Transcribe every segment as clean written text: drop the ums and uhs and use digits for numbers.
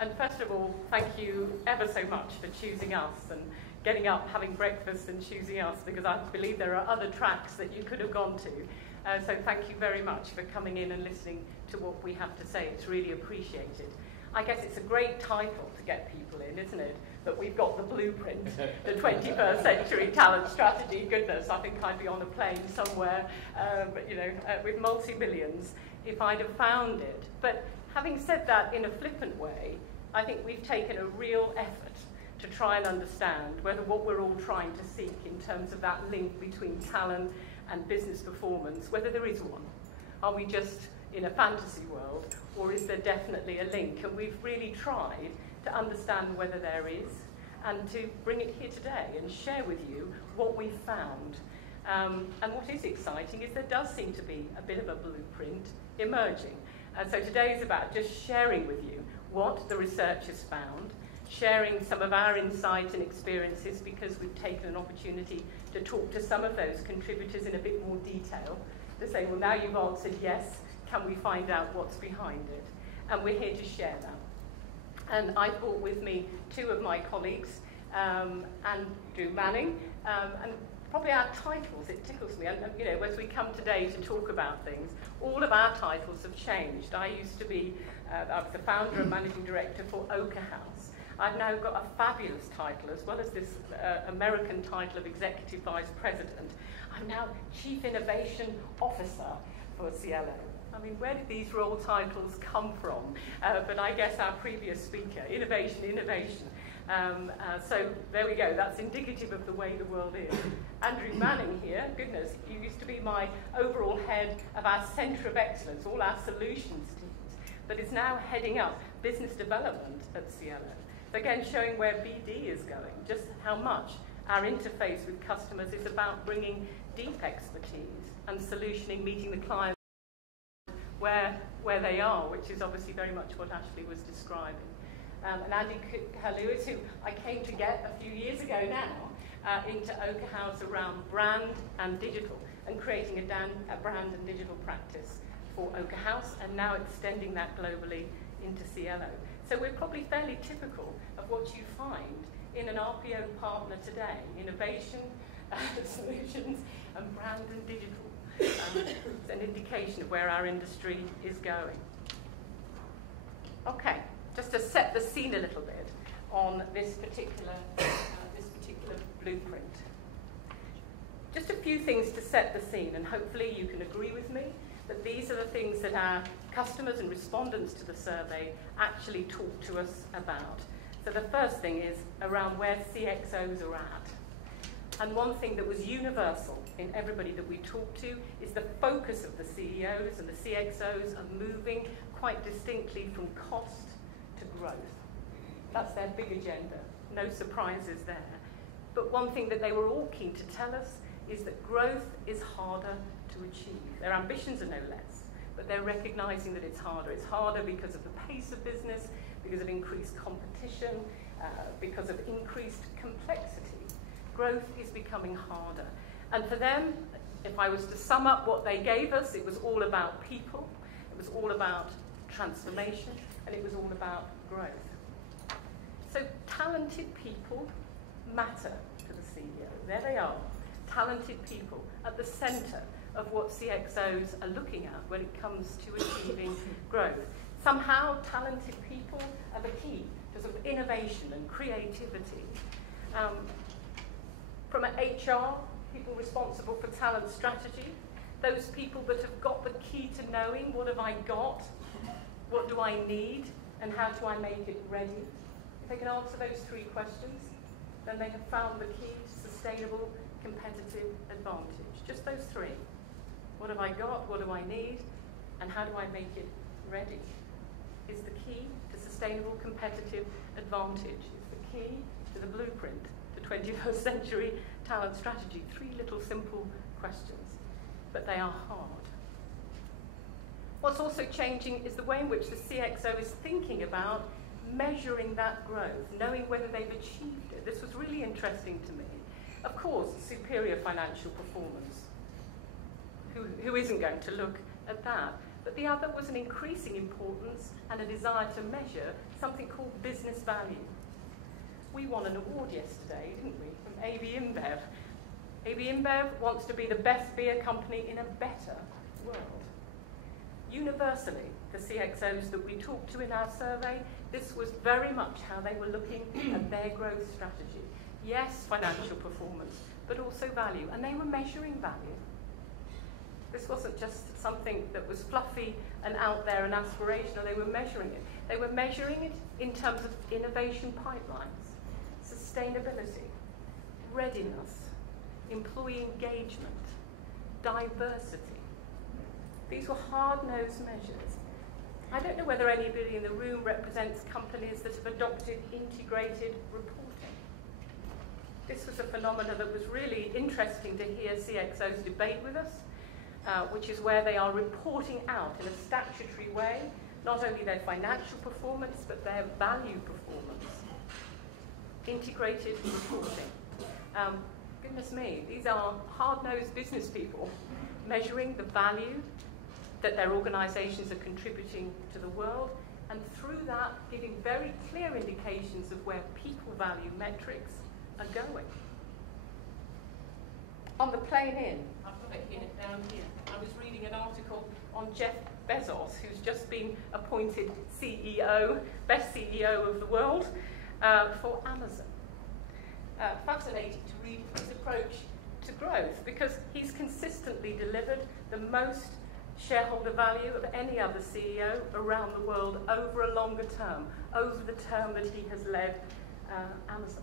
And first of all, thank you ever so much for choosing us and getting up, having breakfast and choosing us, because I believe there are other tracks that you could have gone to. So thank you very much for coming in and listening to what we have to say. It's really appreciated. I guess it's a great title to get people in, isn't it? That we've got the blueprint, the 21st century talent strategy. Goodness, I think I'd be on a plane somewhere, with multi-millions if I'd have found it. But having said that in a flippant way, I think we've taken a real effort to try and understand whether what we're all trying to seek in terms of that link between talent and business performance, whether there is one. Are we just in a fantasy world, or is there definitely a link? And we've really tried to understand whether there is, and to bring it here today and share with you what we've found. And what is exciting is there does seem to be a bit of a blueprint emerging. And so today is about just sharing with you what the research has found, sharing some of our insights and experiences, because we've taken an opportunity to talk to some of those contributors in a bit more detail, to say, well, now you've answered yes, can we find out what's behind it? And we're here to share that. And I brought with me two of my colleagues, Andrew Manning, and probably our titles, it tickles me, and as we come today to talk about things, all of our titles have changed. I used to be, I was the founder and managing director for Ochre House. I've now got a fabulous title, as well as this American title of Executive Vice President. I'm now Chief Innovation Officer for Cielo. I mean, where did these role titles come from? But I guess our previous speaker, innovation. So there we go, that's indicative of the way the world is. Andrew Manning here, goodness, you used to be my overall head of our Centre of Excellence, all our solutions teams, but is now heading up business development at Cielo. So again, showing where BD is going, just how much our interface with customers is about bringing deep expertise and solutioning, meeting the client where they are, which is obviously very much what Ashley was describing. And Andy Curlewis, who I came to get a few years ago now, into Ochre House around brand and digital, and creating a brand and digital practice for Ochre House, and now extending that globally into Cielo. So we're probably fairly typical of what you find in an RPO partner today: innovation, solutions, and brand and digital. It's an indication of where our industry is going. Okay, just to set the scene a little bit on this particular blueprint. Just a few things to set the scene, and hopefully you can agree with me that these are the things that our customers and respondents to the survey actually talk to us about. So the first thing is around where CXOs are at. And one thing that was universal in everybody that we talked to is the focus of the CEOs and the CXOs are moving quite distinctly from cost to growth. That's their big agenda. No surprises there. But one thing that they were all keen to tell us is that growth is harder to achieve. Their ambitions are no less, but they're recognizing that it's harder. It's harder because of the pace of business, because of increased competition, because of increased complexity. Growth is becoming harder. And for them, if I was to sum up what they gave us, it was all about people, it was all about transformation, and it was all about growth. So talented people matter to the CEO. There they are, talented people at the centre of what CXOs are looking at when it comes to achieving growth. Somehow, talented people are the key to sort of innovation and creativity. From an HR, people responsible for talent strategy, those people that have got the key to knowing what have I got, what do I need, and how do I make it ready. If they can answer those three questions, then they have found the key to sustainable competitive advantage. Just those three. What have I got, what do I need, and how do I make it ready is the key to sustainable competitive advantage. It's the key to the blueprint, the 21st century talent strategy. Three little simple questions, but they are hard. What's also changing is the way in which the CXO is thinking about measuring that growth, knowing whether they've achieved it. This was really interesting to me. Of course, superior financial performance. Who isn't going to look at that? But the other was an increasing importance and a desire to measure something called business value. We won an award yesterday, didn't we, from AB InBev. AB InBev wants to be the best beer company in a better world. Universally, the CXOs that we talked to in our survey, this was very much how they were looking at their growth strategy. Yes, financial performance, but also value. And they were measuring value. This wasn't just something that was fluffy and out there and aspirational. They were measuring it. They were measuring it in terms of innovation pipelines, sustainability, readiness, employee engagement, diversity. These were hard-nosed measures. I don't know whether anybody in the room represents companies that have adopted integrated reporting. This was a phenomenon that was really interesting to hear CXOs debate with us, which is where they are reporting out in a statutory way, not only their financial performance, but their value performance. Integrated reporting. Goodness me, these are hard-nosed business people measuring the value that their organisations are contributing to the world, and through that giving very clear indications of where people value metrics are going. On the plane in, I've got it down here, I was reading an article on Jeff Bezos, who's just been appointed CEO, best CEO of the world, for Amazon. Fascinating to read his approach to growth, because he's consistently delivered the most shareholder value of any other CEO around the world over a longer term, over the term that he has led Amazon.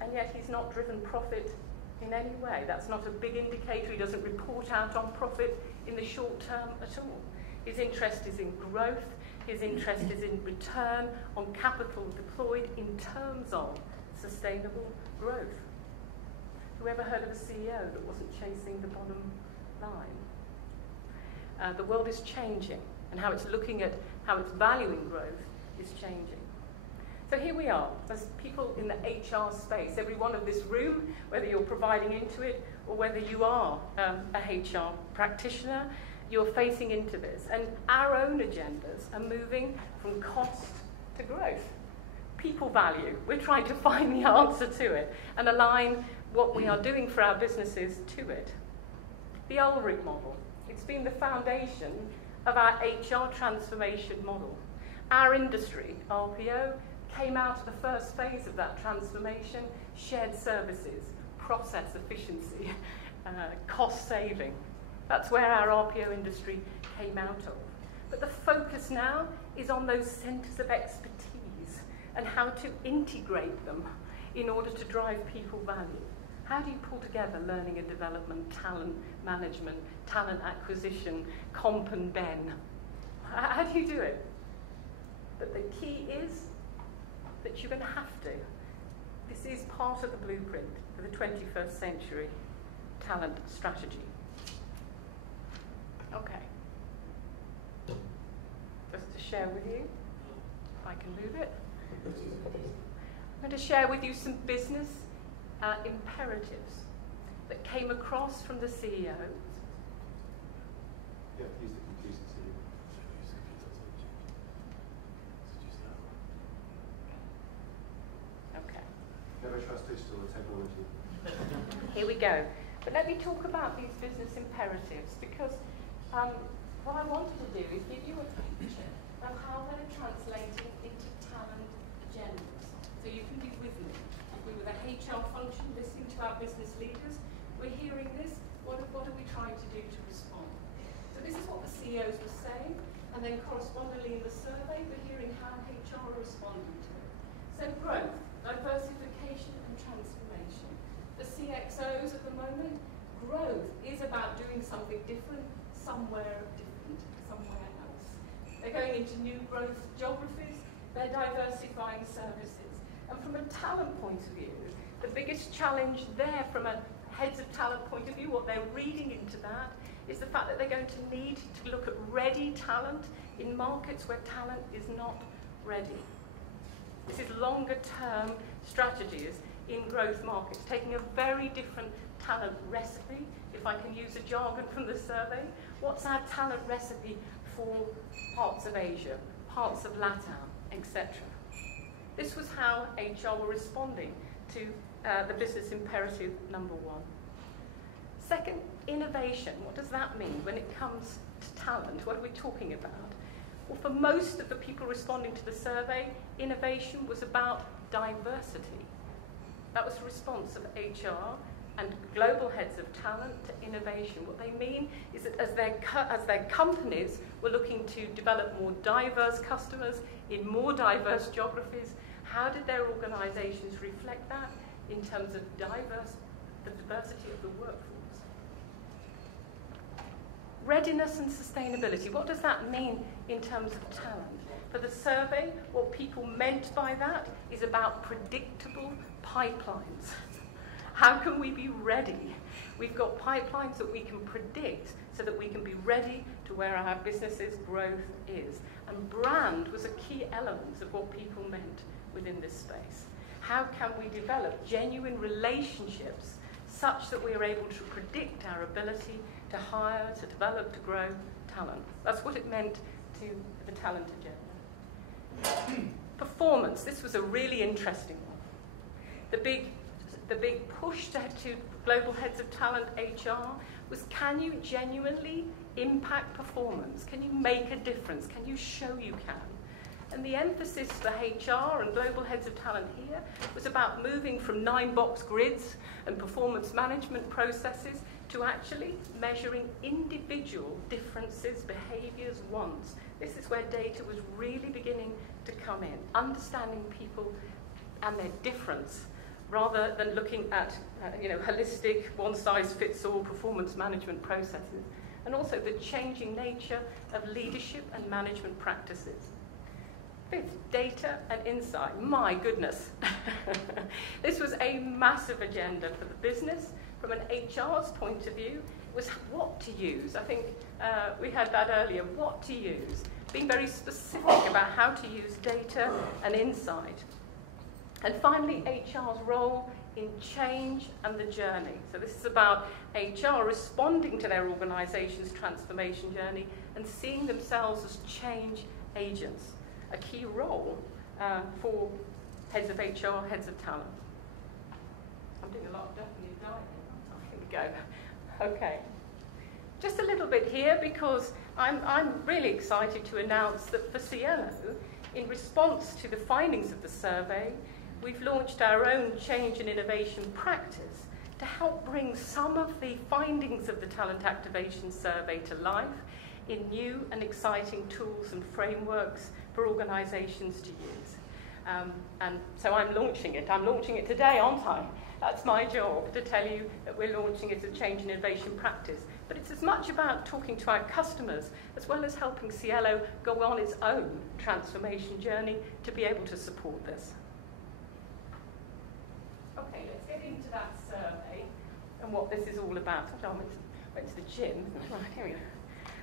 And yet he's not driven profit in any way. That's not a big indicator. He doesn't report out on profit in the short term at all. His interest is in growth. His interest is in return on capital deployed in terms of sustainable growth. Whoever heard of a CEO that wasn't chasing the bottom line? The world is changing, and how it's looking at how it's valuing growth is changing. So here we are, as people in the HR space, every one of this room, whether you're providing into it or whether you are a HR practitioner, you're facing into this. And our own agendas are moving from cost to growth. People value. We're trying to find the answer to it and align what we are doing for our businesses to it. The Ulrich model. It's been the foundation of our HR transformation model. Our industry, RPO, came out of the first phase of that transformation, shared services, process efficiency, cost saving. That's where our RPO industry came out of. But the focus now is on those centres of expertise and how to integrate them in order to drive people value. How do you pull together learning and development, talent management, talent acquisition, comp and ben? How do you do it? But the key is that you're going to have to. This is part of the blueprint for the 21st century talent strategy. Okay. Just to share with you, if I can move it. I'm going to share with you some business imperatives that came across from the CEOs. Yeah, use the computer to Okay. never trust digital technology. Here we go. But let me talk about these business imperatives, because what I wanted to do is give you a picture of how they're translating into talent agendas. So you can be with me. If we were the HR function listening to our business leaders, we're hearing this, what are we trying to do to respond? So this is what the CEOs were saying, and then correspondingly in the survey, we're hearing how HR are responding to it. So growth, diversification and transformation. The CXOs at the moment, growth is about doing something different, somewhere else. They're going into new growth geographies, they're diversifying services. And from a talent point of view, the biggest challenge there from a heads of talent point of view, what they're reading into that, is the fact that they're going to need to look at ready talent in markets where talent is not ready. This is longer term strategies in growth markets, taking a very different talent recipe, if I can use a jargon from the survey? What's our talent recipe for parts of Asia, parts of LATAM, etc.? This was how HR were responding to the business imperative number 1. Second, innovation. What does that mean when it comes to talent? What are we talking about? Well, for most of the people responding to the survey, innovation was about diversity. That was the response of HR and global heads of talent to innovation. What they mean is that as their companies were looking to develop more diverse customers in more diverse geographies, how did their organizations reflect that in terms of the diversity of the workforce? Readiness and sustainability. What does that mean in terms of talent? For the survey, what people meant by that is about predictable pipelines. How can we be ready? We've got pipelines that we can predict so that we can be ready to where our business's growth is. And brand was a key element of what people meant within this space. How can we develop genuine relationships such that we're able to predict our ability to hire, to develop, to grow talent? That's what it meant to the talent agenda. Performance. This was a really interesting one. The big push to global heads of talent, HR, was can you genuinely impact performance? Can you make a difference? Can you show you can? And the emphasis for HR and global heads of talent here was about moving from 9-box grids and performance management processes to actually measuring individual differences, behaviours, wants. This is where data was really beginning to come in, understanding people and their difference, rather than looking at holistic, one-size-fits-all performance management processes, and also the changing nature of leadership and management practices. Fifth, data and insight. My goodness. This was a massive agenda for the business. From an HR's point of view, it was what to use. I think we had that earlier, what to use. Being very specific about how to use data and insight. And finally, HR's role in change and the journey. So this is about HR responding to their organisation's transformation journey and seeing themselves as change agents. A key role for heads of HR, heads of talent. I'm doing a lot of definitely dying. Here we go. Okay. Just a little bit here because I'm really excited to announce that for Cielo, in response to the findings of the survey, we've launched our own change and innovation practice to help bring some of the findings of the Talent Activation Survey to life in new and exciting tools and frameworks for organisations to use. And so I'm launching it. I'm launching it today, aren't I? That's my job, to tell you that we're launching it as a change and innovation practice. But it's as much about talking to our customers as well as helping Cielo go on its own transformation journey to be able to support this. Okay, let's get into that survey and what this is all about. I went to the gym. Right, here we go.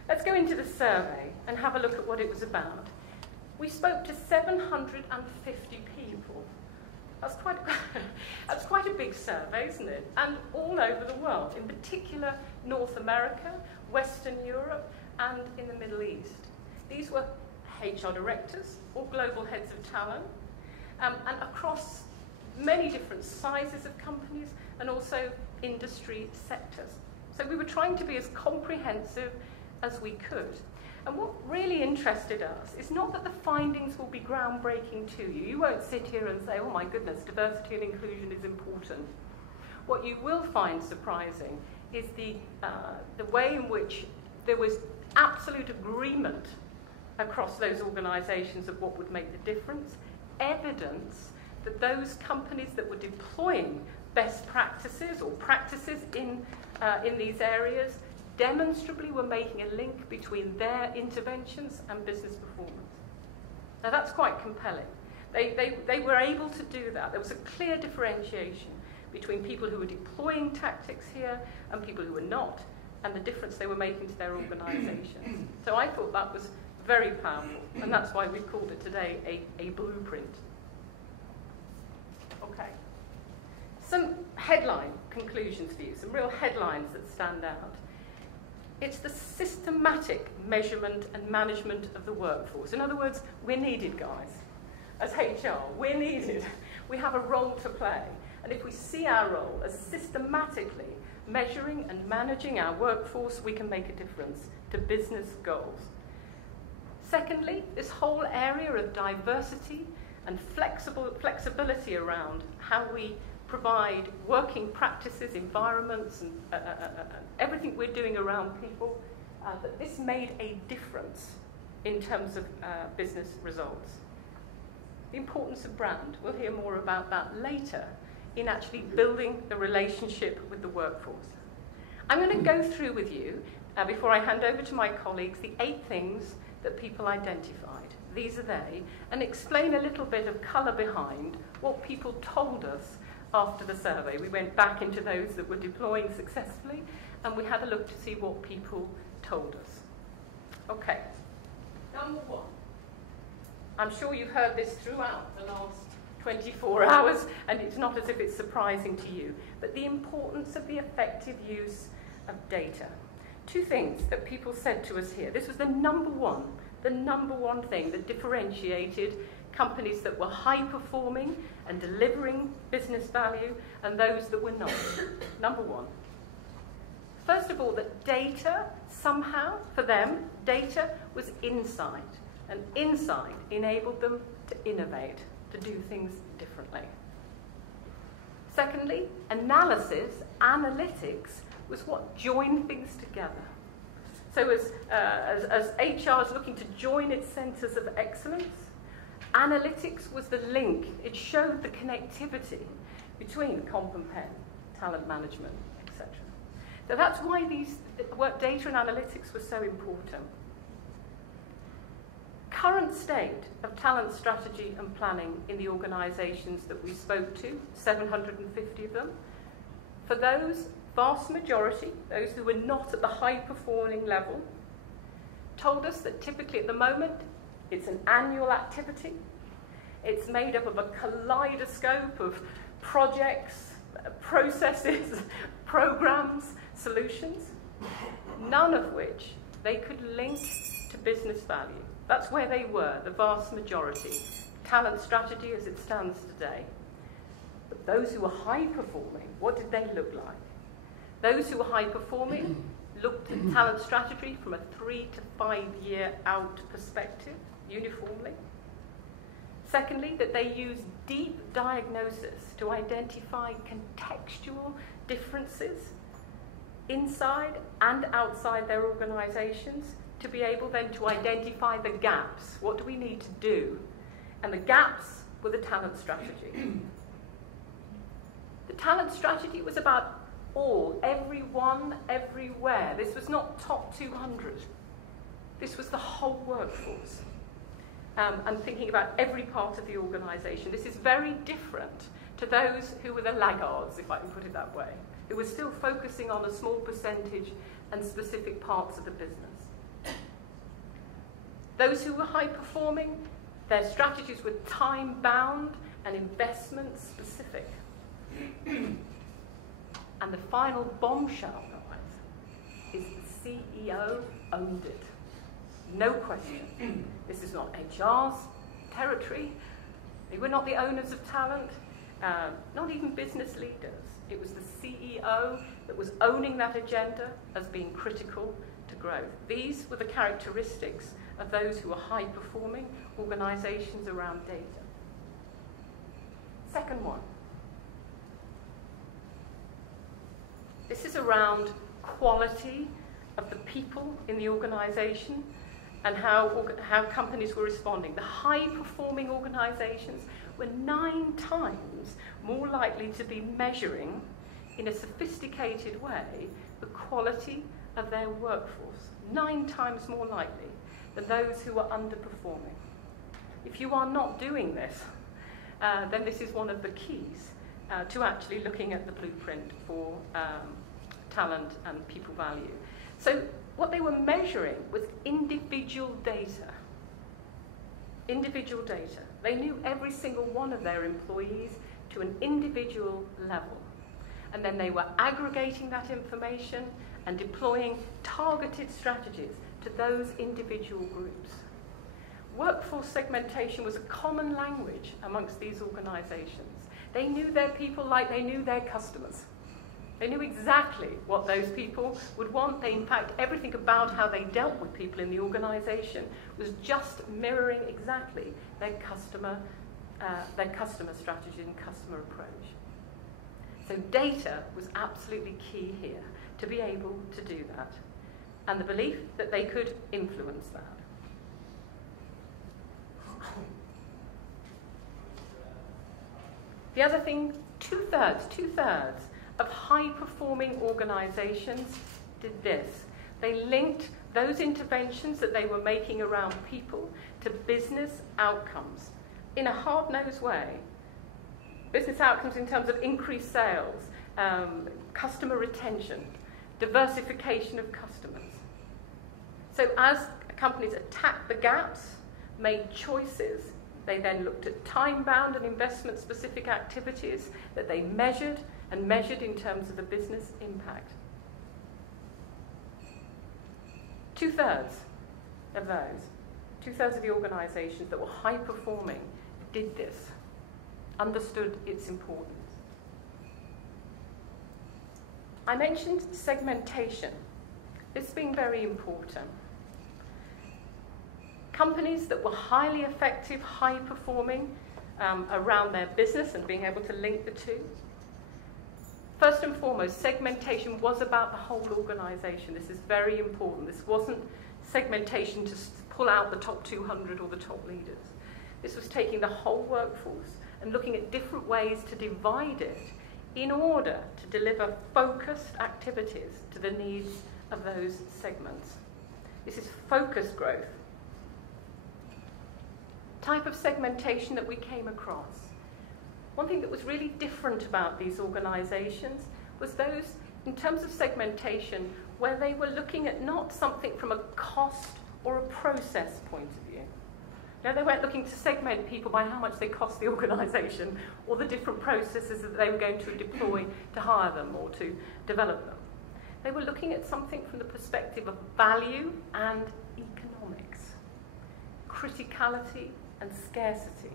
Let's go into the survey and have a look at what it was about. We spoke to 750 people. That's quite a big survey, isn't it? And all over the world, in particular North America, Western Europe, and in the Middle East. These were HR directors or global heads of talent, and across many different sizes of companies and also industry sectors. So we were trying to be as comprehensive as we could. And what really interested us is not that the findings will be groundbreaking to you. You won't sit here and say, oh my goodness, diversity and inclusion is important. What you will find surprising is the way in which there was absolute agreement across those organisations of what would make the difference, evidence that those companies that were deploying best practices or practices in these areas demonstrably were making a link between their interventions and business performance. Now that's quite compelling. They were able to do that. There was a clear differentiation between people who were deploying tactics here and people who were not, and the difference they were making to their organisations. So I thought that was very powerful, and that's why we've called it today a blueprint. Okay. Some headline conclusions for you, some real headlines that stand out. It's the systematic measurement and management of the workforce. In other words, we're needed, guys. As HR, we're needed. We have a role to play. And if we see our role as systematically measuring and managing our workforce, we can make a difference to business goals. Secondly, this whole area of diversity and flexibility around how we provide working practices, environments, and everything we're doing around people, that this made a difference in terms of business results. The importance of brand, we'll hear more about that later, in actually building the relationship with the workforce. I'm going to go through with you, before I hand over to my colleagues, the 8 things that people identified. These are they, and explain a little bit of colour behind what people told us after the survey. We went back into those that were deploying successfully, and we had a look to see what people told us. Okay, number 1. I'm sure you've heard this throughout the last 24 hours, and it's not as if it's surprising to you, but the importance of the effective use of data. 2 things that people said to us here. This was the number one thing that differentiated companies that were high-performing and delivering business value and those that were not. Number 1. First of all, that data, somehow, for them, data was insight. And insight enabled them to innovate, to do things differently. Secondly, analytics, was what joined things together. So as HR is looking to join its centres of excellence, analytics was the link. It showed the connectivity between comp and pen, talent management, etc. So that's why data and analytics was so important. Current state of talent strategy and planning in the organisations that we spoke to, 750 of them, for those vast majority, those who were not at the high-performing level, told us that typically at the moment it's an annual activity. It's made up of a kaleidoscope of projects, processes, programs, solutions, none of which they could link to business value. That's where they were, the vast majority. Talent strategy as it stands today. But those who were high-performing, what did they look like? Those who were high-performing looked at talent strategy from a 3 to 5 year out perspective, uniformly. Secondly, that they used deep diagnosis to identify contextual differences inside and outside their organisations, to be able then to identify the gaps. What do we need to do? And the gaps were the talent strategy. The talent strategy was about everyone, everywhere. This was not top 200. This was the whole workforce. And thinking about every part of the organisation. This is very different to those who were the laggards, if I can put it that way, who were still focusing on a small percentage and specific parts of the business. Those who were high-performing, their strategies were time-bound and investment-specific. And the final bombshell, guys, is the CEO owned it. No question. This is not HR's territory. They were not the owners of talent, not even business leaders. It was the CEO that was owning that agenda as being critical to growth. These were the characteristics of those who are high-performing organisations around data. Second one. This is around quality of the people in the organisation and how companies were responding. The high-performing organisations were 9 times more likely to be measuring in a sophisticated way the quality of their workforce. 9 times more likely than those who are underperforming. If you are not doing this, then this is one of the keys to actually looking at the blueprint for talent and people value. So what they were measuring was individual data. Individual data. They knew every single one of their employees to an individual level. and then they were aggregating that information and deploying targeted strategies to those individual groups. Workforce segmentation was a common language amongst these organisations. They knew their people like they knew their customers. They knew exactly what those people would want. They, in fact, everything about how they dealt with people in the organisation was just mirroring exactly their customer strategy and customer approach. So data was absolutely key here to be able to do that, and the belief that they could influence that. The other thing, two-thirds of high-performing organisations did this. They linked those interventions that they were making around people to business outcomes in a hard-nosed way. Business outcomes in terms of increased sales, customer retention, diversification of customers. So as companies attacked the gaps, made choices, they then looked at time-bound and investment-specific activities that they measured in terms of the business impact. Two-thirds of the organisations that were high-performing did this, understood its importance. I mentioned segmentation. This being very important. Companies that were highly effective, high-performing around their business and being able to link the two. First and foremost, segmentation was about the whole organisation. This is very important. This wasn't segmentation to pull out the top 200 or the top leaders. This was taking the whole workforce and looking at different ways to divide it in order to deliver focused activities to the needs of those segments. This is focused growth. Type of segmentation that we came across. One thing that was really different about these organisations was those, in terms of segmentation, where they were looking at not something from a cost or a process point of view. No, they weren't looking to segment people by how much they cost the organisation or the different processes that they were going to deploy to hire them or to develop them. They were looking at something from the perspective of value and economics, criticality and scarcity,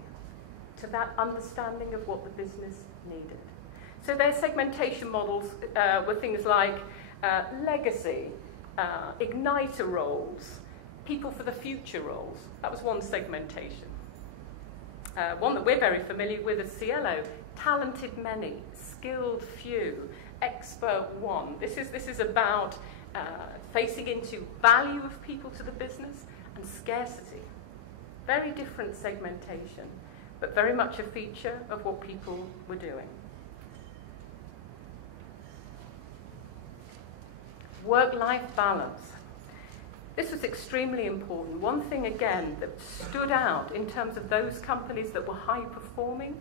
to that understanding of what the business needed. So their segmentation models were things like legacy, igniter roles, people for the future roles. That was one segmentation. One that we're very familiar with is Cielo, talented many, skilled few, expert one. This is about facing into value of people to the business and scarcity. Very different segmentation, but very much a feature of what people were doing. Work-life balance. This was extremely important. One thing, again, that stood out in terms of those companies that were high-performing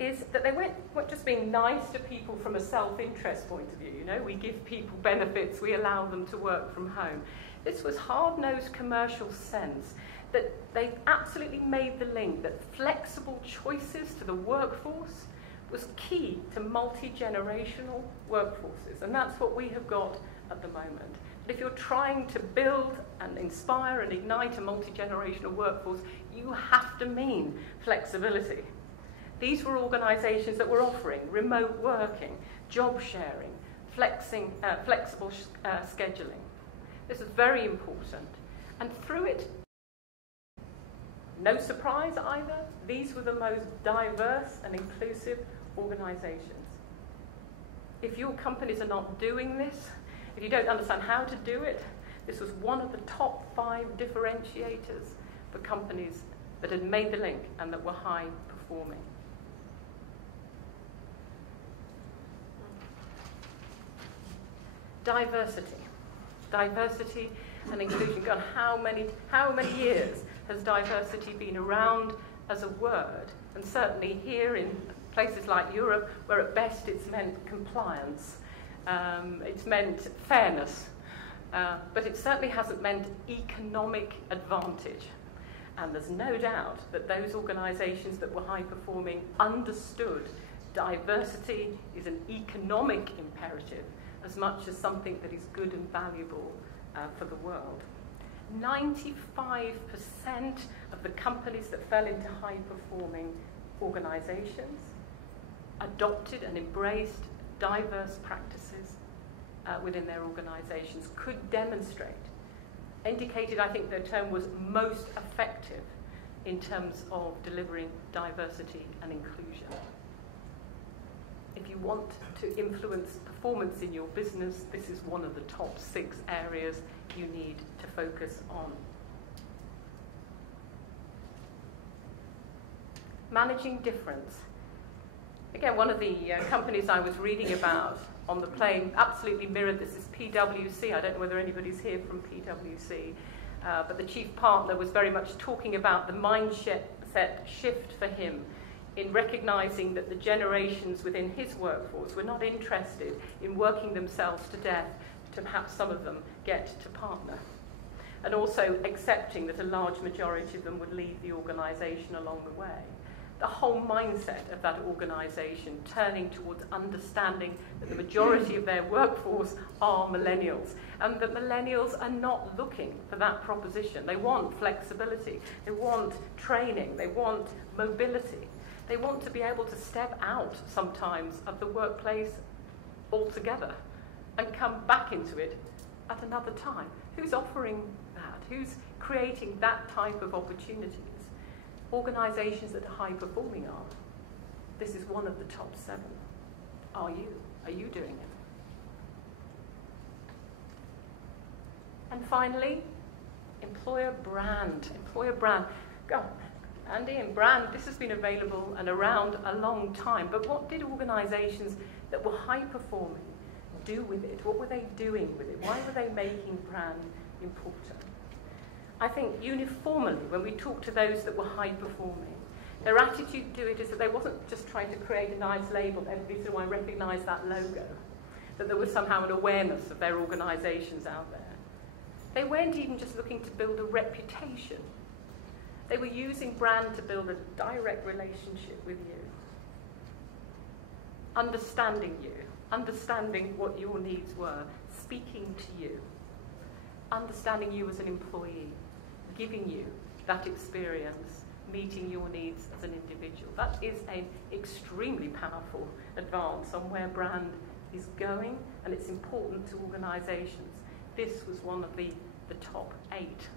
is that they weren't just being nice to people from a self-interest point of view. You know, we give people benefits, we allow them to work from home. This was hard-nosed commercial sense that they absolutely made the link that flexible choices to the workforce was key to multi-generational workforces. And that's what we have got at the moment. But if you're trying to build and inspire and ignite a multi-generational workforce, you have to mean flexibility. These were organisations that were offering remote working, job sharing, flexible scheduling. This is very important. And through it, no surprise either, these were the most diverse and inclusive organisations. If your companies are not doing this, if you don't understand how to do it, this was one of the top 5 differentiators for companies that had made the link and that were high performing. Diversity and inclusion. God, how many years has diversity been around as a word? And certainly here in places like Europe, where at best it's meant compliance, it's meant fairness, but it certainly hasn't meant economic advantage. And there's no doubt that those organisations that were high performing understood diversity is an economic imperative as much as something that is good and valuable for the world. 95% of the companies that fell into high-performing organizations adopted and embraced diverse practices within their organizations, could demonstrate, indicated, I think their term was most effective in terms of delivering diversity and inclusion. If you want to influence performance in your business, this is one of the top 6 areas you need to focus on. Managing difference. Again, one of the companies I was reading about on the plane absolutely mirrored this. Is PwC. I don't know whether anybody's here from PwC, but the chief partner was very much talking about the mindset shift for him in recognizing that the generations within his workforce were not interested in working themselves to death to perhaps some of them get to partner. And also accepting that a large majority of them would leave the organisation along the way. The whole mindset of that organisation turning towards understanding that the majority of their workforce are millennials, and that millennials are not looking for that proposition. They want flexibility, they want training, they want mobility. They want to be able to step out sometimes of the workplace altogether and come back into it at another time. Who's offering that? Who's creating that type of opportunities? Organisations that are high-performing are. This is one of the top 7. Are you? Are you doing it? And finally, employer brand. Employer brand. Go. Andy, and brand, this has been available and around a long time, but what did organisations that were high-performing do with it? What were they doing with it? Why were they making brand important? I think uniformly, when we talk to those that were high-performing, their attitude to it is that they wasn't just trying to create a nice label, everybody said, "Oh, I recognise that logo," that there was somehow an awareness of their organisations out there. They weren't even just looking to build a reputation. They were using brand to build a direct relationship with you. Understanding you, understanding what your needs were, speaking to you, understanding you as an employee, giving you that experience, meeting your needs as an individual. That is an extremely powerful advance on where brand is going, and it's important to organisations. This was one of the top 8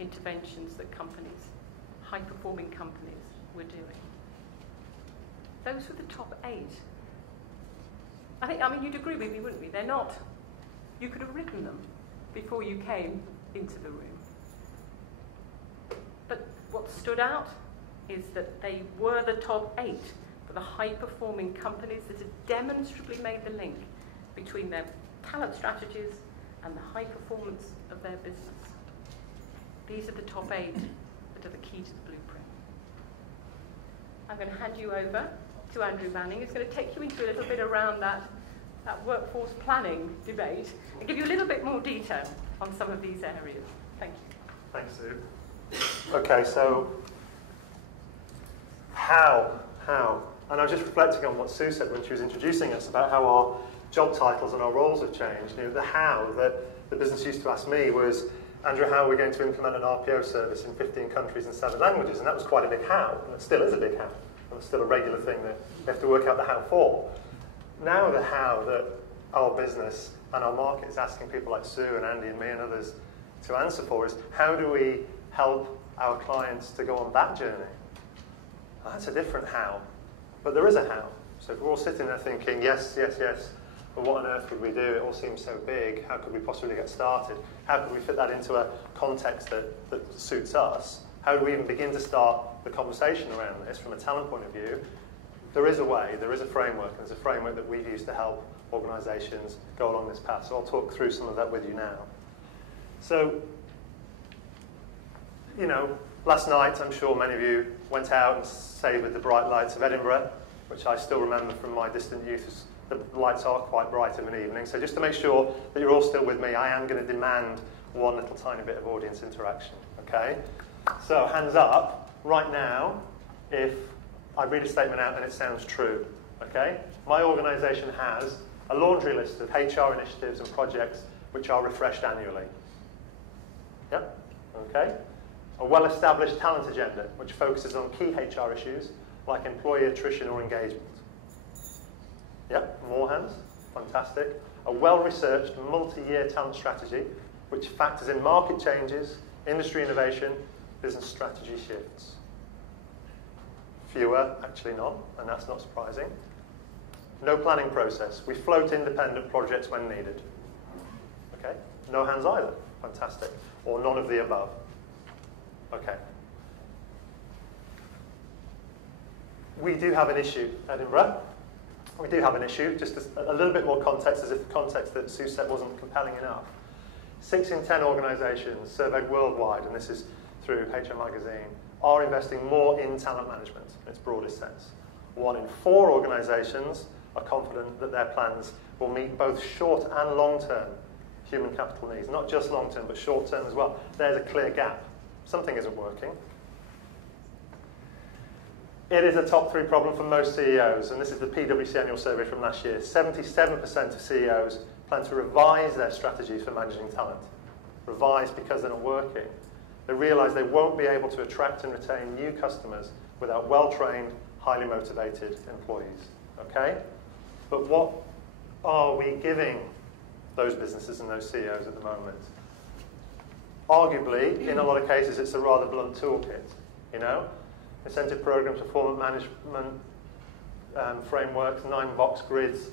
interventions that companies, high-performing companies, were doing. Those were the top 8. I mean, you'd agree with me, wouldn't you? They're not. You could have written them before you came into the room. But what stood out is that they were the top 8 for the high-performing companies that had demonstrably made the link between their talent strategies and the high performance of their business. These are the top 8 that are the key to the blueprint. I'm going to hand you over to Andrew Manning, who's going to take you into a little bit around that workforce planning debate and give you a little bit more detail on some of these areas. Thank you. Thanks, Sue. Okay, so how? And I was just reflecting on what Sue said when she was introducing us about how our job titles and our roles have changed. You know, the how that the business used to ask me was, Andrew, how are we going to implement an RPO service in 15 countries and 7 languages? And that was quite a big how, and it still is a big how. And it's still a regular thing that we have to work out the how for. Now the how that our business and our market is asking people like Sue and Andy and me and others to answer for is, how do we help our clients to go on that journey? Well, that's a different how, but there is a how. So if we're all sitting there thinking, yes, but what on earth would we do? It all seems so big. How could we possibly get started? How could we fit that into a context that suits us? How do we even begin to start the conversation around this from a talent point of view? There is a way, there is a framework, and there's a framework that we've used to help organisations go along this path. So I'll talk through some of that with you now. So, you know, last night I'm sure many of you went out and savoured the bright lights of Edinburgh, which I still remember from my distant youth. The lights are quite bright of an evening. So just to make sure that you're all still with me, I am going to demand one little tiny bit of audience interaction, okay? So hands up right now if I read a statement out and it sounds true. Okay? My organisation has a laundry list of HR initiatives and projects which are refreshed annually. Yep. Okay? A well-established talent agenda which focuses on key HR issues like employee attrition or engagement. Yep. More hands. Fantastic. A well-researched multi-year talent strategy which factors in market changes, industry innovation, business strategy shifts. Fewer, actually none, and that's not surprising. No planning process. We float independent projects when needed. Okay? No hands either. Fantastic. Or none of the above. Okay. We do have an issue, Edinburgh. We do have an issue. Just a little bit more context, as if the context that Sue said wasn't compelling enough. 6 in 10 organisations surveyed worldwide, and this is through HR Magazine, are investing more in talent management in its broadest sense. 1 in 4 organisations are confident that their plans will meet both short and long-term human capital needs. Not just long-term, but short-term as well. There's a clear gap. Something isn't working. It is a top 3 problem for most CEOs, and this is the PwC annual survey from last year. 77% of CEOs plan to revise their strategies for managing talent. Revise because they're not working. They realise they won't be able to attract and retain new customers without well-trained, highly motivated employees. Okay? But what are we giving those businesses and those CEOs at the moment? Arguably, in a lot of cases, it's a rather blunt toolkit. You know, incentive programs, performance management frameworks, 9-box grids.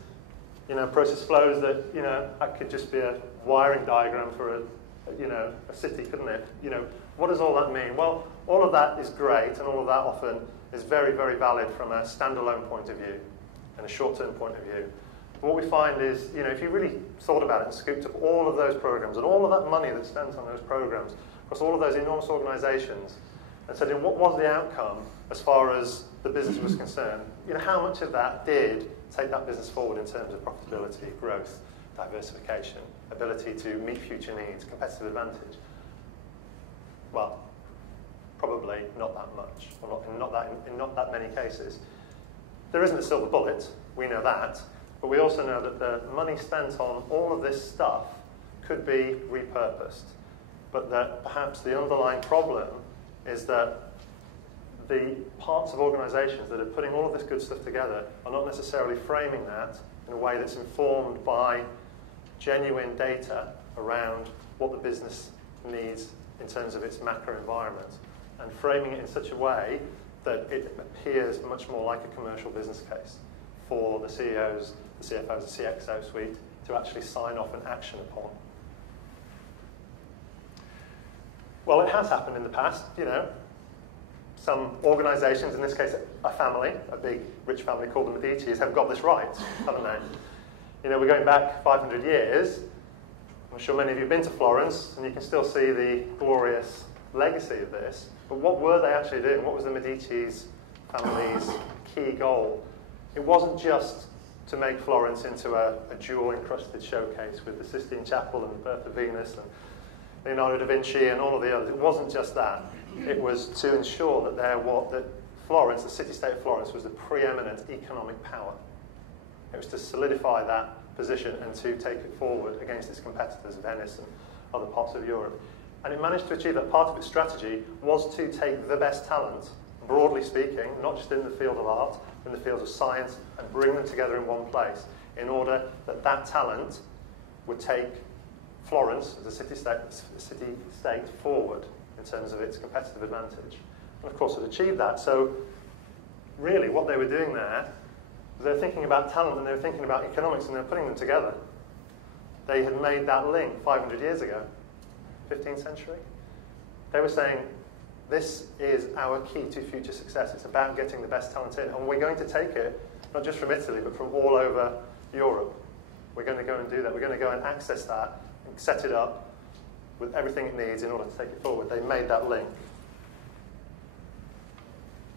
You know, process flows that, you know, that could just be a wiring diagram for a city, couldn't it? You know, what does all that mean? Well, all of that is great, and all of that often is very, very valid from a standalone point of view and a short-term point of view. But what we find is, you know, if you really thought about it and scooped up all of those programs and all of that money that's spent on those programs across all of those enormous organisations, and said, what was the outcome as far as the business was concerned? You know, how much of that did take that business forward in terms of profitability, growth, diversification, ability to meet future needs, competitive advantage? Well, probably not that much, or in not that many cases. There isn't a silver bullet, we know that, but we also know that the money spent on all of this stuff could be repurposed, but that perhaps the underlying problem is that the parts of organisations that are putting all of this good stuff together are not necessarily framing that in a way that's informed by genuine data around what the business needs in terms of its macro environment, and framing it in such a way that it appears much more like a commercial business case for the CEOs, the CFOs, the CXO suite to actually sign off and action upon. Well, it has happened in the past, you know. Some organisations, in this case a family, a big rich family called the Medicis, have got this right, haven't they? You know, we're going back 500 years. I'm sure many of you have been to Florence, and you can still see the glorious legacy of this. But what were they actually doing? What was the Medicis family's key goal? It wasn't just to make Florence into a jewel-encrusted showcase with the Sistine Chapel and the Birth of Venus and Leonardo da Vinci and all of the others. It wasn't just that. It was to ensure that that Florence, the city-state of Florence, was the preeminent economic power. It was to solidify that position and to take it forward against its competitors, Venice and other parts of Europe. And it managed to achieve that. Part of its strategy was to take the best talent, broadly speaking, not just in the field of art, in the field of science, and bring them together in one place in order that that talent would take Florence as a city-state forward in terms of its competitive advantage. And of course it achieved that. So really what they were doing there was they were thinking about talent and they were thinking about economics and they were putting them together. They had made that link 500 years ago, 15th century. They were saying, this is our key to future success. It's about getting the best talent in. And we're going to take it, not just from Italy, but from all over Europe. We're going to go and do that. We're going to go and access that and set it up with everything it needs in order to take it forward. They made that link.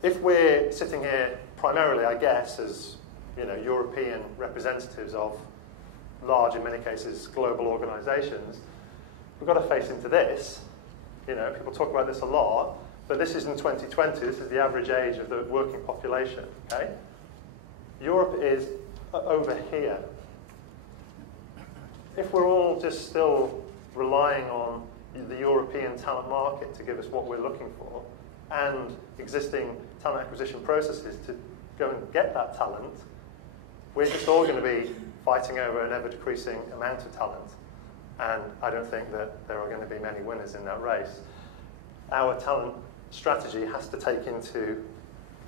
If we're sitting here primarily, I guess, as European representatives of large, in many cases, global organisations, we've got to face into this. People talk about this a lot, but this is in 2020, this is the average age of the working population, okay? Europe is over here. If we're all just still relying on the European talent market to give us what we're looking for, and existing talent acquisition processes to go and get that talent, we're just all going to be fighting over an ever-decreasing amount of talent. And I don't think that there are going to be many winners in that race. Our talent strategy has to take into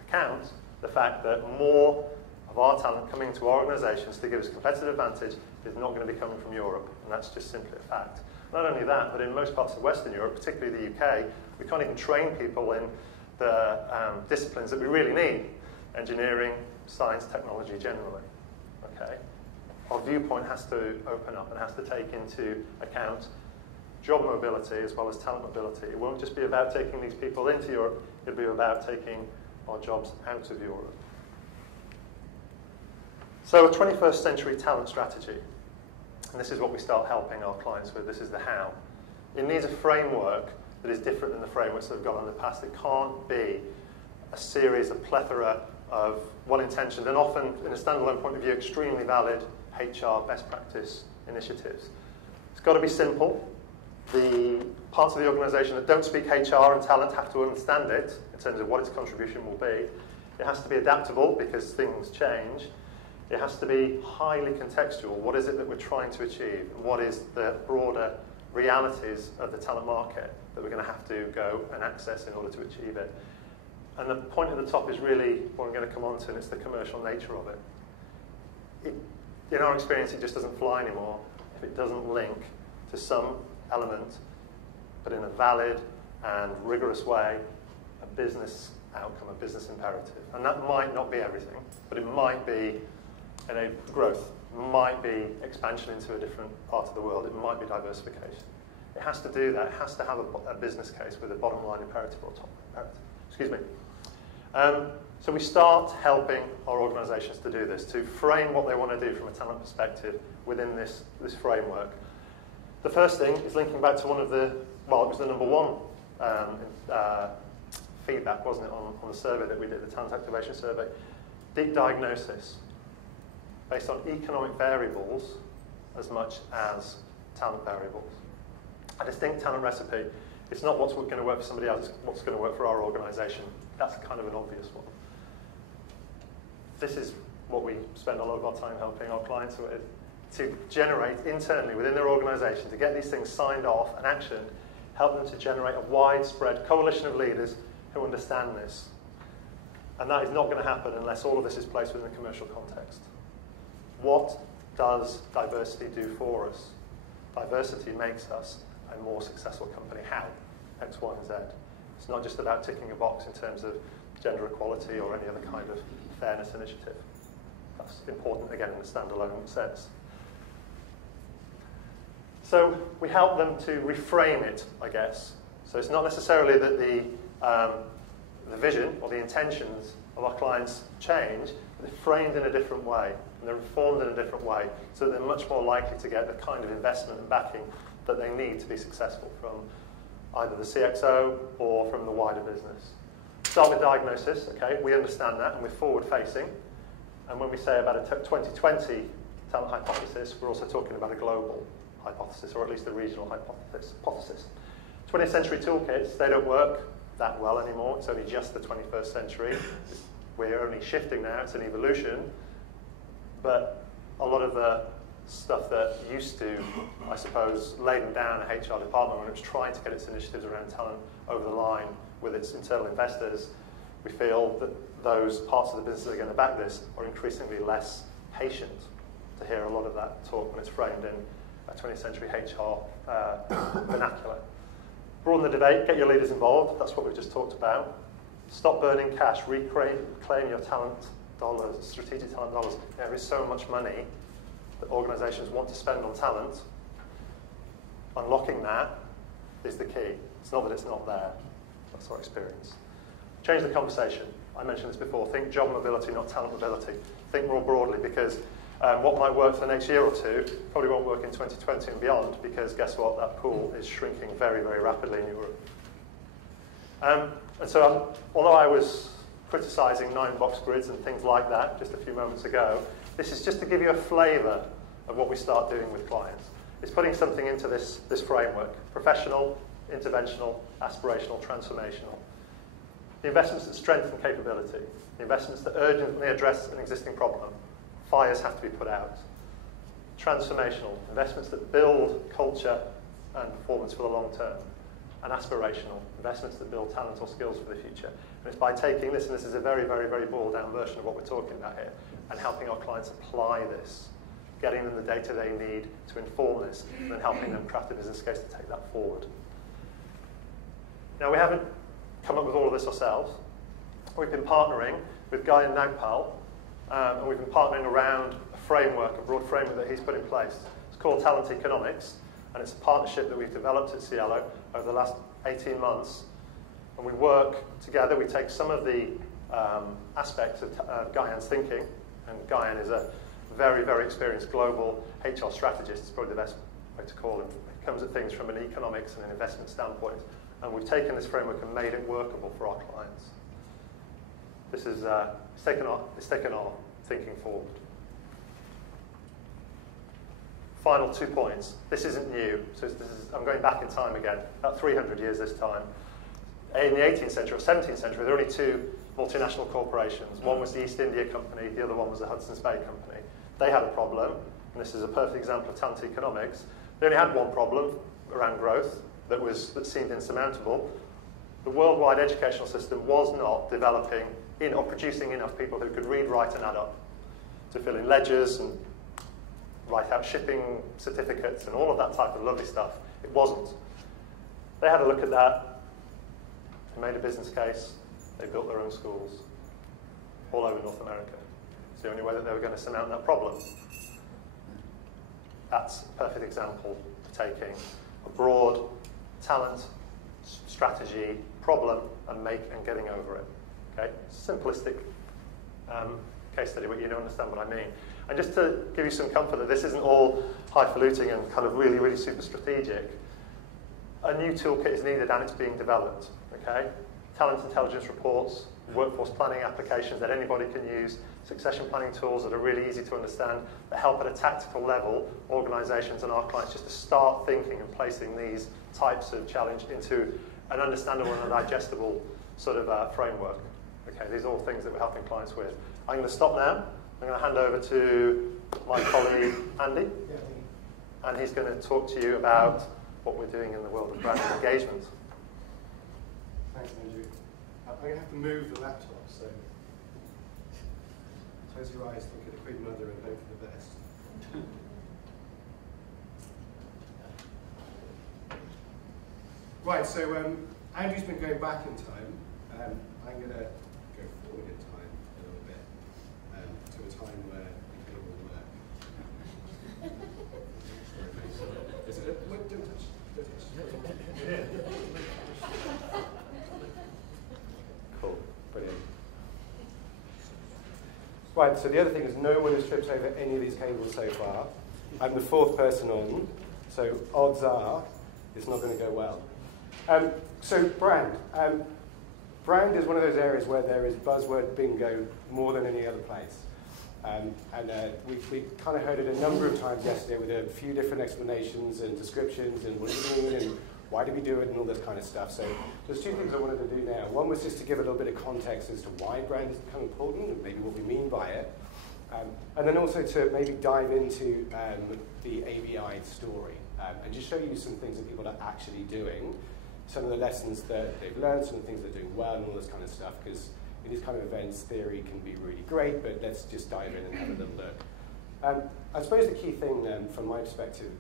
account the fact that more of our talent coming to our organisations to give us competitive advantage is not going to be coming from Europe, and that's just simply a fact. Not only that, but in most parts of Western Europe, particularly the UK, we can't even train people in the disciplines that we really need: engineering, science, technology generally. Okay? Our viewpoint has to open up and has to take into account job mobility as well as talent mobility. It won't just be about taking these people into Europe, it'll be about taking our jobs out of Europe. So a 21st century talent strategy. And this is what we start helping our clients with. This is the how. It needs a framework that is different than the frameworks that have gone in the past. It can't be a series, a plethora of well-intentioned and often, in a standalone point of view, extremely valid HR best practice initiatives. It's got to be simple. The parts of the organisation that don't speak HR and talent have to understand it in terms of what its contribution will be. It has to be adaptable because things change. It has to be highly contextual. What is it that we're trying to achieve? And what is the broader realities of the talent market that we're going to have to go and access in order to achieve it? And the point at the top is really what I'm going to come on to, and it's the commercial nature of it. In our experience, it just doesn't fly anymore if it doesn't link to some element, but in a valid and rigorous way, a business outcome, a business imperative. And that might not be everything, but it might be growth, might be expansion into a different part of the world, it might be diversification. It has to do that, it has to have a business case with a bottom line imperative or top imperative. Excuse me. So we start helping our organisations to do this, to frame what they want to do from a talent perspective within this framework. The first thing is linking back to one of the, well, it was the number one feedback, wasn't it, on the survey that we did, the talent activation survey. Deep diagnosis, based on economic variables as much as talent variables. A distinct talent recipe. It's not what's going to work for somebody else, it's what's going to work for our organisation. That's kind of an obvious one. This is what we spend a lot of our time helping our clients with, to generate internally within their organisation, to get these things signed off and actioned, help them to generate a widespread coalition of leaders who understand this. And that is not going to happen unless all of this is placed within a commercial context. What does diversity do for us? Diversity makes us a more successful company. How? X, Y, and Z. It's not just about ticking a box in terms of gender equality or any other kind of fairness initiative. That's important, again, in a standalone sense. So we help them to reframe it, I guess. So it's not necessarily that the vision or the intentions of our clients change, but they're framed in a different way, and they're informed in a different way, so that they're much more likely to get the kind of investment and backing that they need to be successful from either the CXO or from the wider business. Start with diagnosis, okay, we understand that and we're forward-facing. And when we say about a 2020 talent hypothesis, we're also talking about a global hypothesis, or at least a regional hypothesis. 20th century toolkits, they don't work that well anymore. It's only just the 21st century. We're only shifting now, it's an evolution. But a lot of the stuff that used to, I suppose, lay them down a HR department when it was trying to get its initiatives around talent over the line with its internal investors, we feel that those parts of the business that are going to back this are increasingly less patient to hear a lot of that talk when it's framed in a 20th century HR vernacular. Broaden the debate, get your leaders involved, that's what we've just talked about. Stop burning cash, reclaim your talent dollars, strategic talent dollars. There is so much money that organisations want to spend on talent. Unlocking that is the key. It's not that it's not there. That's our experience. Change the conversation. I mentioned this before. Think job mobility, not talent mobility. Think more broadly, because what might work for the next year or two probably won't work in 2020 and beyond, because guess what? That pool is shrinking very, very rapidly in Europe. And so although I was criticising 9-box grids and things like that just a few moments ago, this is just to give you a flavour of what we start doing with clients. It's putting something into this framework: professional, interventional, aspirational, transformational. The investments that strengthen capability, the investments that urgently address an existing problem. Fires have to be put out. Transformational, investments that build culture and performance for the long term. And aspirational, investments that build talent or skills for the future. And it's by taking this, and this is a very, very, very boiled down version of what we're talking about here, and helping our clients apply this, getting them the data they need to inform this, and then helping them craft a business case to take that forward. Now, we haven't come up with all of this ourselves. We've been partnering with Guy and Nagpal, and we've been partnering around a framework, a broad framework that he's put in place. It's called Talent Economics, and it's a partnership that we've developed at Cielo over the last 18 months. And we work together. We take some of the aspects of Guyan's thinking, and Guyan is a very, very experienced global HR strategist. It's probably the best way to call him. He comes at things from an economics and an investment standpoint. And we've taken this framework and made it workable for our clients. This is it's taken our thinking forward. Final 2 points. This isn't new. So I'm going back in time again, about 300 years this time. In the 18th century or 17th century, there were only 2 multinational corporations. One was the East India Company, the other one was the Hudson's Bay Company. They had a problem, and this is a perfect example of talent economics. They only had one problem around growth that seemed insurmountable. The worldwide educational system was not developing or producing enough people who could read, write, and add up to fill in ledgers and write out shipping certificates and all of that type of lovely stuff. It wasn't. They had a look at that. They made a business case. They built their own schools all over North America. It's the only way that they were going to surmount that problem. That's a perfect example of taking a broad talent strategy problem and getting over it. Okay, simplistic case study, but you don't understand what I mean. And just to give you some comfort that this isn't all highfalutin and kind of really, really super strategic, a new toolkit is needed and it's being developed. Okay, talent intelligence reports, workforce planning applications that anybody can use, succession planning tools that are really easy to understand, that help at a tactical level organisations and our clients just to start thinking and placing these types of challenge into an understandable and a digestible sort of framework. Okay, these are all things that we're helping clients with. I'm going to stop now. I'm going to hand over to my colleague Andy, and he's going to talk to you about what we're doing in the world of brand engagement. Thanks, Andrew. I'm going to have to move the laptop, so close your eyes, think of the Queen Mother, and hope for the best. Right, so Andrew's been going back in time. I'm going to go forward in time a little bit to a time where the cable worked. Is it? Wait, don't touch. Don't touch. Cool, brilliant. Right, so the other thing is no one has tripped over any of these cables so far. I'm the 4th person on, so odds are it's not going to go well. So brand. Brand is one of those areas where there is buzzword bingo more than any other place. We kind of heard it a number of times yesterday with a few different explanations and descriptions and what does it mean and why do we do it and all this kind of stuff. So there's 2 things I wanted to do now. One was just to give a little bit of context as to why brand has become important and maybe what we mean by it. And then also to maybe dive into the ABI story and just show you some things that people are actually doing, some of the lessons that they've learned, some of the things they're doing well and all this kind of stuff, because in these kind of events, theory can be really great, but let's just dive in and have a little look. I suppose the key thing from my perspective,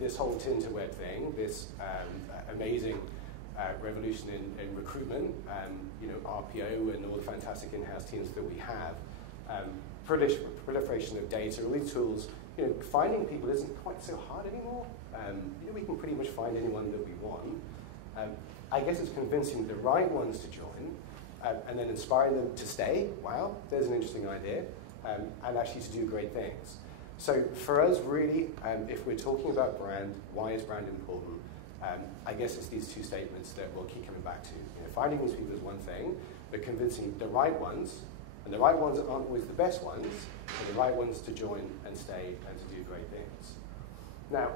this whole Tinterweb thing, this amazing revolution in recruitment, RPO and all the fantastic in-house teams that we have, proliferation of data, all these tools, finding people isn't quite so hard anymore. We can pretty much find anyone that we want. I guess it's convincing the right ones to join and then inspiring them to stay. Wow, there's an interesting idea. And actually to do great things. So for us, really, if we're talking about brand, why is brand important? I guess it's these two statements that we'll keep coming back to. Finding these people is one thing, but convincing the right ones, and the right ones aren't always the best ones, but the right ones to join and stay and to do great things. Now,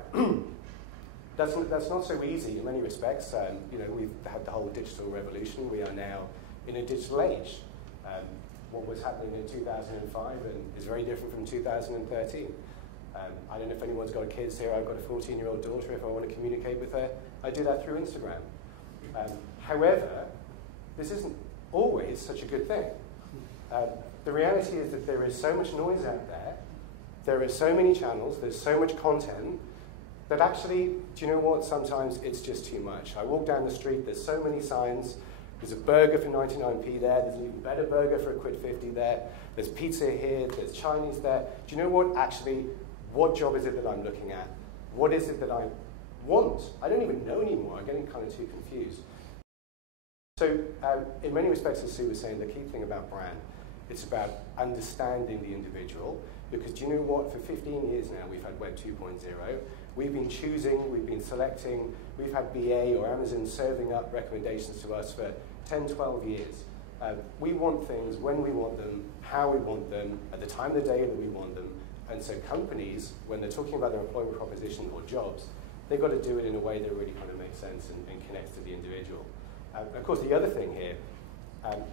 that's not so easy in many respects. We've had the whole digital revolution. We are now in a digital age. What was happening in 2005 is very different from 2013. I don't know if anyone's got kids here. I've got a 14-year-old daughter. If I want to communicate with her, I do that through Instagram. However, this isn't always such a good thing. The reality is that there is so much noise out there. There are so many channels. There's so much content that actually, do you know what? Sometimes it's just too much. I walk down the street. There's so many signs. There's a burger for 99p there. There's an even better burger for £1.50 there. There's pizza here. There's Chinese there. Do you know what? Actually, what job is it that I'm looking at? What is it that I want? I don't even know anymore. I'm getting kind of too confused. So in many respects, as Sue was saying, the key thing about brand, it's about understanding the individual. Because do you know what? For 15 years now, we've had Web 2.0. We've been choosing, we've been selecting, we've had BA or Amazon serving up recommendations to us for 10, 12 years. We want things when we want them, how we want them, at the time of the day that we want them. And so companies, when they're talking about their employment proposition or jobs, they've got to do it in a way that really kind of makes sense and connects to the individual. Of course, the other thing here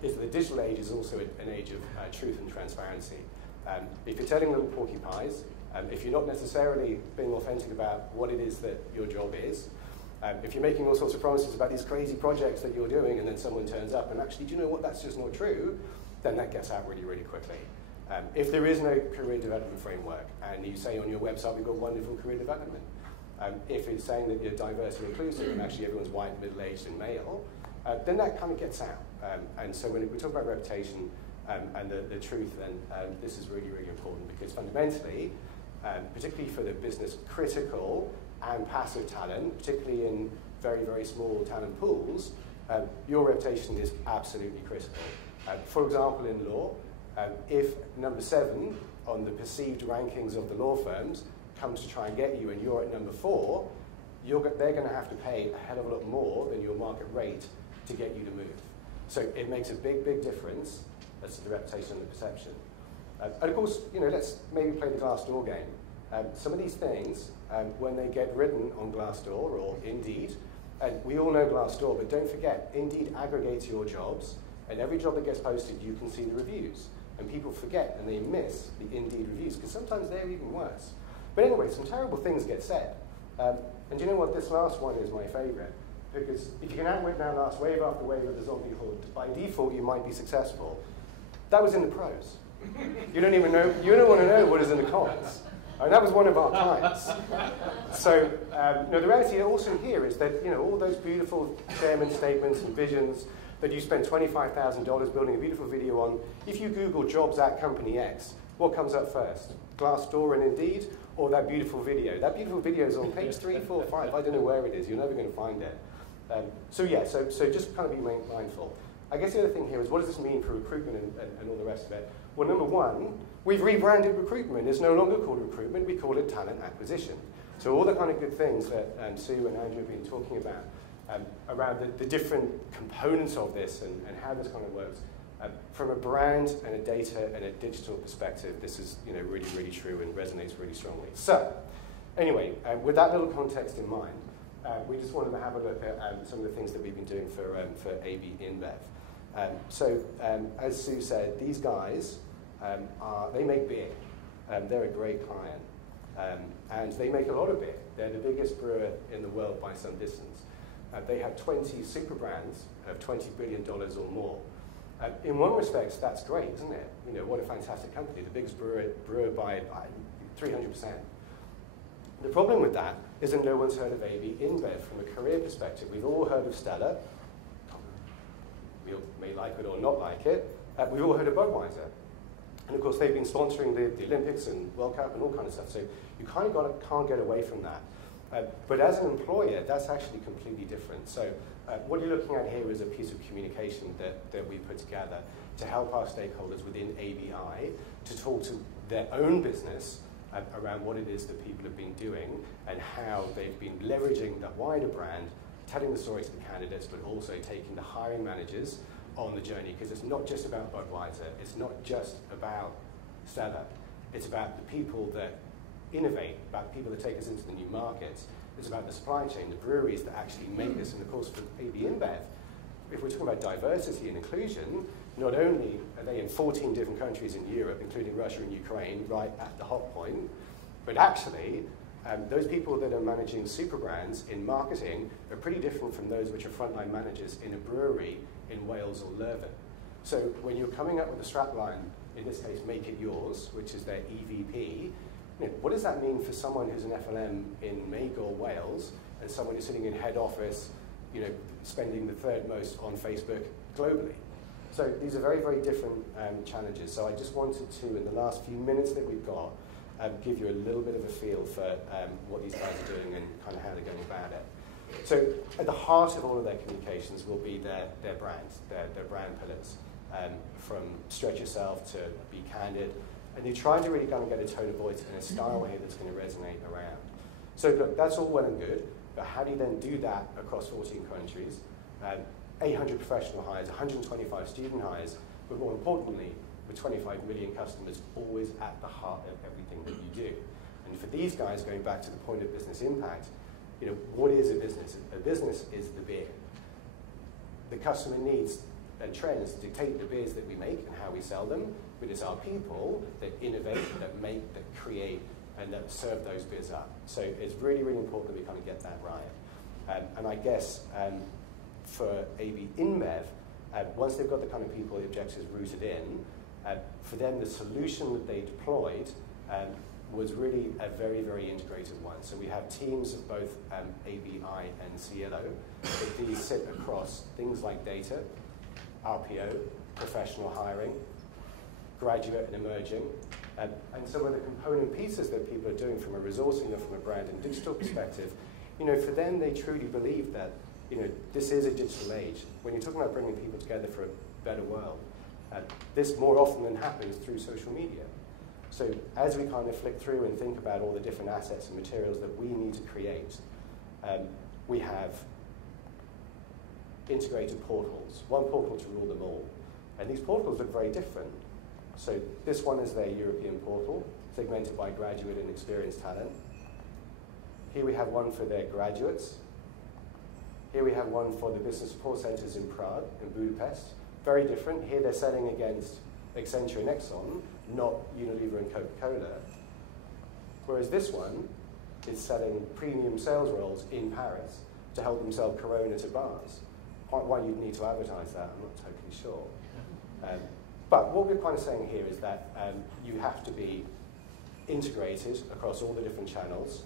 is that the digital age is also an age of truth and transparency. If you're telling little porcupines, if you're not necessarily being authentic about what it is that your job is, if you're making all sorts of promises about these crazy projects that you're doing and then someone turns up and actually, do you know what, that's just not true, then that gets out really, really quickly. If there is no career development framework and you say on your website we've got wonderful career development, if it's saying that you're diverse and inclusive and actually everyone's white, middle-aged and male, then that kind of gets out. And so when we talk about reputation and the truth, then this is really, really important because fundamentally, particularly for the business critical and passive talent, particularly in very, very small talent pools, your reputation is absolutely critical. For example, in law, if number 7 on the perceived rankings of the law firms comes to try and get you and you're at number 4, they're going to have to pay a hell of a lot more than your market rate to get you to move. So it makes a big, big difference as to the reputation and the perception. And of course, let's maybe play the Glassdoor game. Some of these things, when they get written on Glassdoor or Indeed, and we all know Glassdoor, but don't forget, Indeed aggregates your jobs, and every job that gets posted, you can see the reviews. And people forget and they miss the Indeed reviews, because sometimes they're even worse. But anyway, some terrible things get said. And you know what? This last one is my favorite. Because if you can outwit now last wave after wave of the zombie horde, by default you might be successful. That was in the pros. You don't even know, you don't want to know what is in the cons. That was one of our clients. So the reality also here is that all those beautiful chairman statements and visions that you spend $25,000 building a beautiful video on, if you Google jobs at company X, what comes up first? Glassdoor and Indeed, or that beautiful video? That beautiful video is on page 3, 4, 5. I don't know where it is. You're never going to find it. So just kind of be mindful. I guess the other thing here is, what does this mean for recruitment and all the rest of it? Well, number one, we've rebranded recruitment. It's no longer called recruitment. We call it talent acquisition. So all the kind of good things that Sue and Andrew have been talking about around the different components of this and how this kind of works, from a brand and a data and a digital perspective, this is really, really true and resonates really strongly. So anyway, with that little context in mind, we just wanted to have a look at some of the things that we've been doing for AB InBev. As Sue said, these guys, they make beer. They're a great client. And they make a lot of beer. They're the biggest brewer in the world by some distance. They have 20 super brands of $20 billion or more. In one respect, that's great, isn't it? What a fantastic company. The biggest brewer by 300%. The problem with that is that no one's heard of AB InBev from a career perspective. We've all heard of Stella. We may like it or not like it. We've all heard of Budweiser. And of course, they've been sponsoring the Olympics and World Cup and all kind of stuff. So you kind of can't get away from that. But as an employer, that's actually completely different. So what you're looking at here is a piece of communication that we put together to help our stakeholders within ABI to talk to their own business around what it is that people have been doing and how they've been leveraging the wider brand, telling the story to the candidates, but also taking the hiring managers on the journey, because it's not just about Budweiser, it's not just about Stella, it's about the people that innovate, about the people that take us into the new markets, it's about the supply chain, the breweries that actually make this, and of course for AB InBev, if we're talking about diversity and inclusion, not only are they in 14 different countries in Europe, including Russia and Ukraine, right at the hot point, but actually, those people that are managing super brands in marketing are pretty different from those which are frontline managers in a brewery in Wales or Leuven. So when you're coming up with a strapline, in this case, Make It Yours, which is their EVP, what does that mean for someone who's an FLM in Magor, Wales, and someone who's sitting in head office, spending the third most on Facebook globally? So these are very, very different challenges. So I just wanted to, in the last few minutes that we've got, give you a little bit of a feel for what these guys are doing and kind of how they're going about it. So at the heart of all of their communications will be their brands, their brand pillars, from stretch yourself to be candid. And they try to really kind of get a tone of voice in a style here that's going to resonate around. So look, that's all well and good, but how do you then do that across 14 countries? 800 professional hires, 125 student hires, but more importantly, with 25 million customers always at the heart of everything that you do. And for these guys, going back to the point of business impact, what is a business? A business is the beer. The customer needs and trends dictate the beers that we make and how we sell them, but it's our people that innovate, that make, that create, and that serve those beers up. So it's really, really important that we kind of get that right. And I guess for AB InBev, once they've got the kind of people, the objectives rooted in, for them the solution that they deployed was really a very, very integrated one. So we have teams of both ABI and Cielo, but these sit across things like data, RPO, professional hiring, graduate and emerging, and some of the component pieces that people are doing from a resourcing or from a brand and digital perspective, for them they truly believe that this is a digital age. When you're talking about bringing people together for a better world, this more often than happens through social media. So as we kind of flick through and think about all the different assets and materials that we need to create, we have integrated portals, one portal to rule them all. And these portals look very different. So this one is their European portal, segmented by graduate and experienced talent. Here we have one for their graduates. Here we have one for the business support centers in Prague and Budapest. Very different. Here they're selling against Accenture and Exxon, not Unilever and Coca-Cola. Whereas this one is selling premium sales roles in Paris to help them sell Corona to bars. Why you'd need to advertise that, I'm not totally sure. But what we're kind of saying here is that you have to be integrated across all the different channels,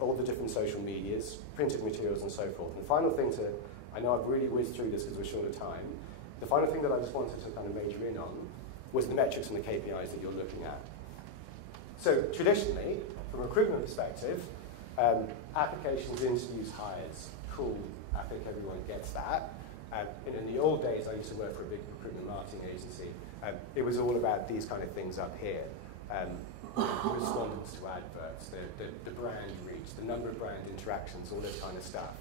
all the different social medias, printed materials and so forth. And the final thing I know I've really whizzed through this because we're short of time, the final thing that I just wanted to kind of major in on was the metrics and the KPIs that you're looking at. So traditionally, from a recruitment perspective, applications, interviews, hires, cool, I think everyone gets that. In the old days, I used to work for a big recruitment marketing agency. It was all about these kind of things up here. Respondents to adverts, the brand reach, the number of brand interactions, all this kind of stuff.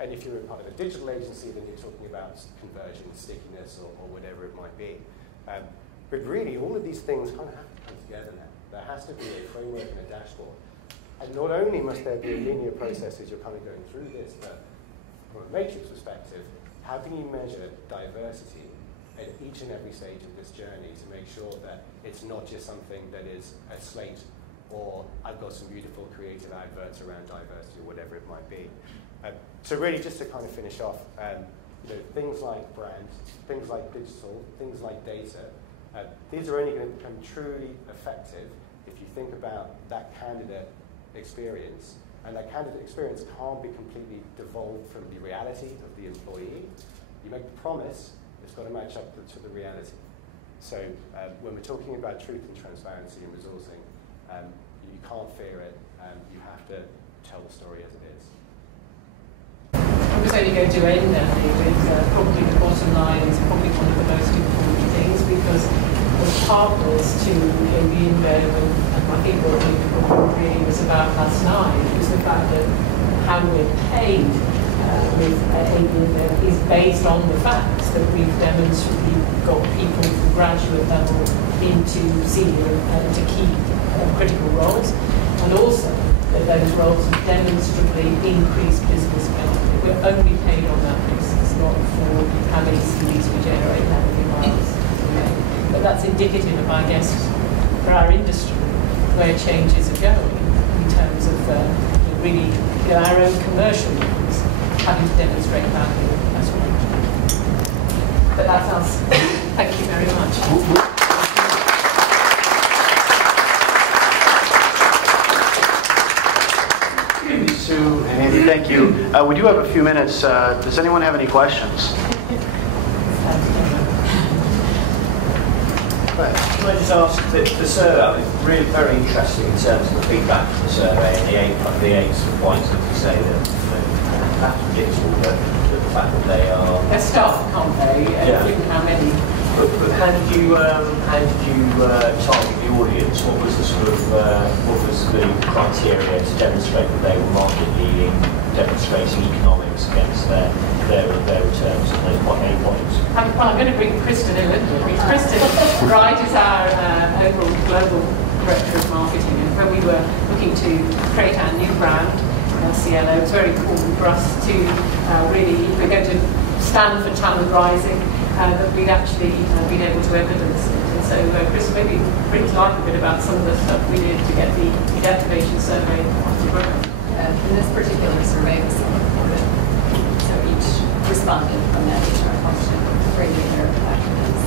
And if you're a part of a digital agency, then you're talking about conversion, stickiness, or whatever it might be. But really, all of these things kind of have to come together now. There has to be a framework and a dashboard. And not only must there be a linear process as you're kind of going through this, but from a matrix perspective, how can you measure diversity at each and every stage of this journey to make sure that it's not just something that is a slate or I've got some beautiful creative adverts around diversity or whatever it might be. So really just to kind of finish off, things like brand, things like digital, things like data, these are only going to become truly effective if you think about that candidate experience. And that candidate experience can't be completely devolved from the reality of the employee. You make the promise, it's got to match up to the reality. So when we're talking about truth and transparency and resourcing, you can't fear it. You have to tell the story as it is. I was only going to end there with probably the bottom line is probably one of the most important things, because as partners to InBev, and I think what the report really was about last night was the fact that how we're paid with InBev is based on the facts that we've demonstrably got people from graduate level into senior to key critical roles, and also that those roles have demonstrably increased business benefit. We're only paid on that basis, not for how many CVs we generate, how many miles we make. But that's indicative of, I guess, for our industry, where changes are going in terms of really our own commercial ones having to demonstrate value as well. But that's us. Thank you very much. Sue and Andy, thank you. We do have a few minutes. Does anyone have any questions? Can I just ask, the survey, I mean, really very interesting in terms of the feedback from the survey and the eight points that you say that perhaps predictable, but the fact that they are... They're stark, can't they? Yeah. Given how many. But how did you target the audience? What was the sort of what was the criteria to demonstrate that they were market leading, demonstrating economics against their returns and those 8 points? Well, I'm going to bring Kristen in a little bit. Kristen Wright is our overall global director of marketing, and when we were looking to create our new brand, Cielo, it's very important for us to really, if we're going to stand for talent rising, that we'd actually been able to evidence it. And so, Chris, maybe bring to life a bit about some of the stuff we did to get the activation survey off the ground. And this particular survey was self-reported. So each respondent from that HR function rated their effectiveness.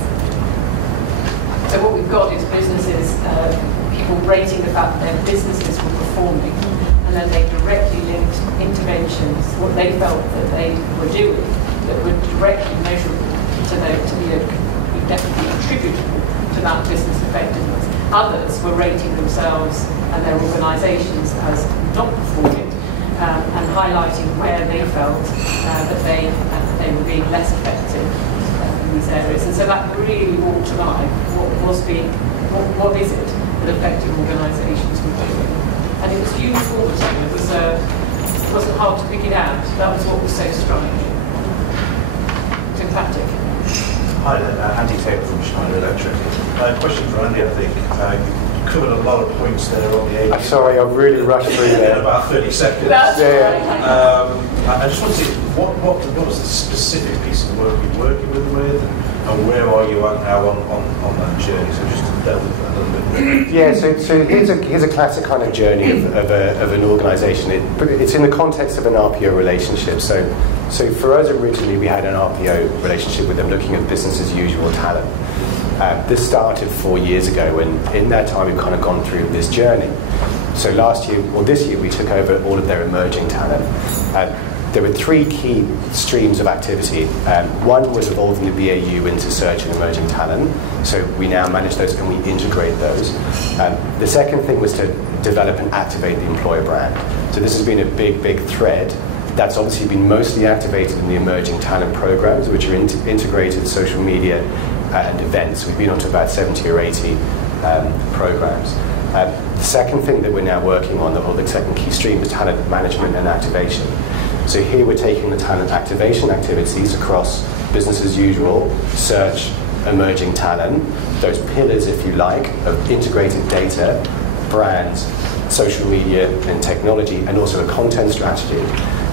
So what we've got is businesses, people rating the fact that their businesses were performing, and then they directly linked interventions, what they felt that they were doing, that were directly measurable to be definitely attributable to that business effectiveness. Others were rating themselves and their organisations as not performing and highlighting where they felt that they were being less effective in these areas. And so that really brought to life what is it that effective organisations were doing. And it was uniformity. It wasn't hard to pick it out. That was what was so striking. Sympathic. Hi there, Andy Taylor from Schneider Electric. Question for Andy, I think. You covered a lot of points there on the AV. I'm sorry, I've really rushed through there. In about 30 seconds. That's right. I just want to see, what was the specific piece of work you're working with and where are you at now on that journey? So just to delve into that a little bit. Yeah, so here's a classic kind of journey of an organisation. It's in the context of an RPO relationship. So for us originally, we had an RPO relationship with them, looking at business as usual talent. This started 4 years ago, and in that time, we've kind of gone through this journey. So this year, we took over all of their emerging talent. There were 3 key streams of activity. One was evolving the BAU into search and emerging talent. So we now manage those and we integrate those. The second thing was to develop and activate the employer brand. So this has been a big thread. That's obviously been mostly activated in the emerging talent programs, which are integrated social media and events. We've been on to about 70 or 80 programs. The second thing that we're now working on, or the second key stream, is talent management and activation. So here we're taking the talent activation activities across business as usual, search, emerging talent, those pillars, if you like, of integrated data, brands, social media and technology, and also a content strategy.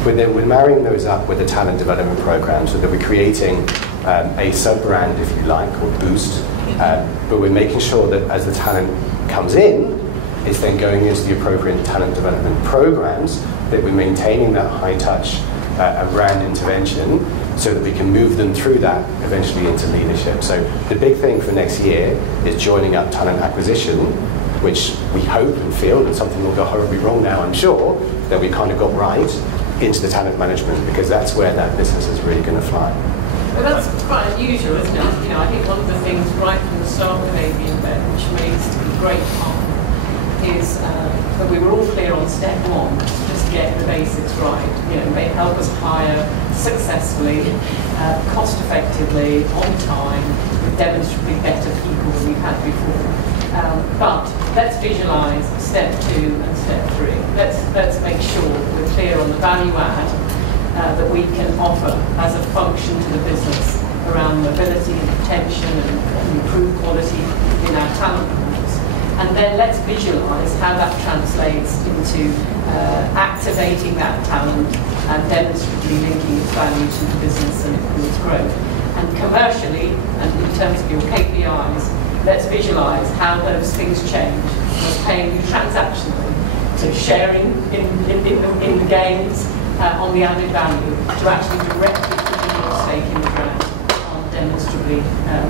But then we're marrying those up with a talent development program so that we're creating a sub-brand, if you like, called Boost. But we're making sure that as the talent comes in, it's then going into the appropriate talent development programs, that we're maintaining that high touch and brand intervention so that we can move them through that eventually into leadership. So the big thing for next year is joining up talent acquisition, which we hope and feel, and something will go horribly wrong now, I'm sure, that we kind of got right, into the talent management, because that's where that business is really going to fly. But that's quite unusual, isn't it? You know, I think one of the things right from the start of InBev, which made us to be great partner, is that we were all clear on step one, just get the basics right. You know, help us hire successfully, cost effectively, on time, with demonstrably better people than we've had before. But let's visualise step 2 and step 3. Let's make sure we're clear on the value add that we can offer as a function to the business around mobility and retention and improved quality in our talent pools. And then let's visualise how that translates into activating that talent and demonstrably linking its value to the business and its growth. And commercially, and in terms of your KPIs, let's visualise how those things change from paying you transactionally to sharing in the gains on the added value to actually directly putting your stake in the ground on demonstrably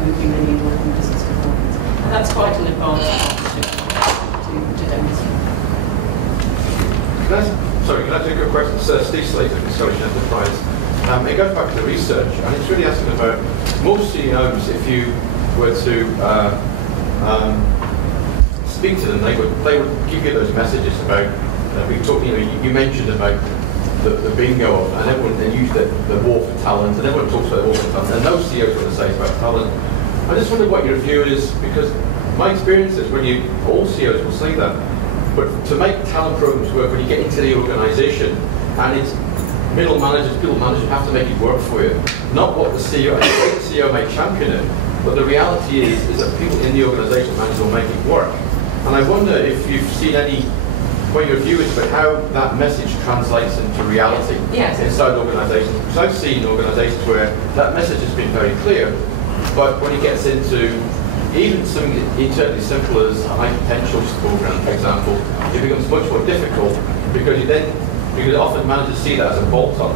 moving the needle on business performance. And that's quite an advanced partnership to demonstrate. Can I take a question? Steve Slater from Scottish Enterprise. It goes back to the research, and it's really asking about most CEOs, if you were to speak to them, they would give you those messages about, you mentioned about the bingo, and everyone they use the war for talent, and everyone talks about the war for talent, and no CEOs want to say about talent. I just wonder what your view is, because my experience is all CEOs will say that, but to make talent programs work, when you get into the organisation, and it's people managers have to make it work for you. Not what the CEO, I think the CEO may champion it, but the reality is that people in the organisation, managers will make it work. And I wonder if you've seen what your view is about how that message translates into reality inside organisations. Because I've seen organisations where that message has been very clear, but when it gets into even something internally simple as a high potential program, for example, it becomes much more difficult because often managers see that as a bolt-on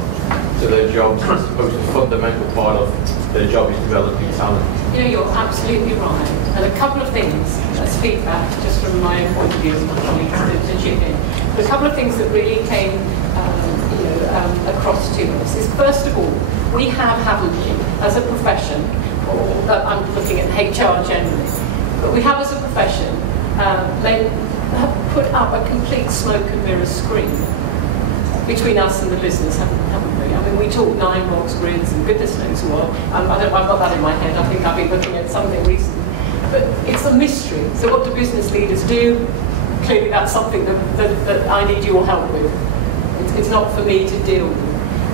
to their jobs as opposed to a fundamental part of their job is developing talent. You're absolutely right. And a couple of things, let's feedback just from my own point of view as my colleagues to chip in. A couple of things that really came across to us is, first of all, we haven't we, as a profession, or I'm looking at HR generally, but we have as a profession put up a complete smoke and mirrors screen between us and the business, haven't we? I mean, we talk 9-box grids and goodness knows what. I've got that in my head. I think I've been looking at something recently. But it's a mystery. So what do business leaders do? Clearly that's something that I need your help with. It's not for me to deal with.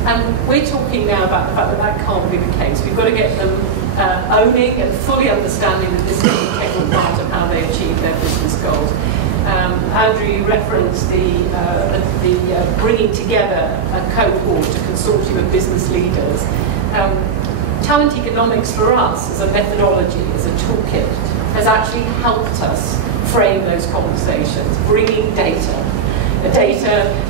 And we're talking now about the fact that can't be the case. We've got to get them owning and fully understanding that this is an integral part of how they achieve their business goals. Andrew, you referenced the bringing together a cohort, a consortium of business leaders. Talent economics for us as a methodology, as a toolkit, has actually helped us frame those conversations, bringing data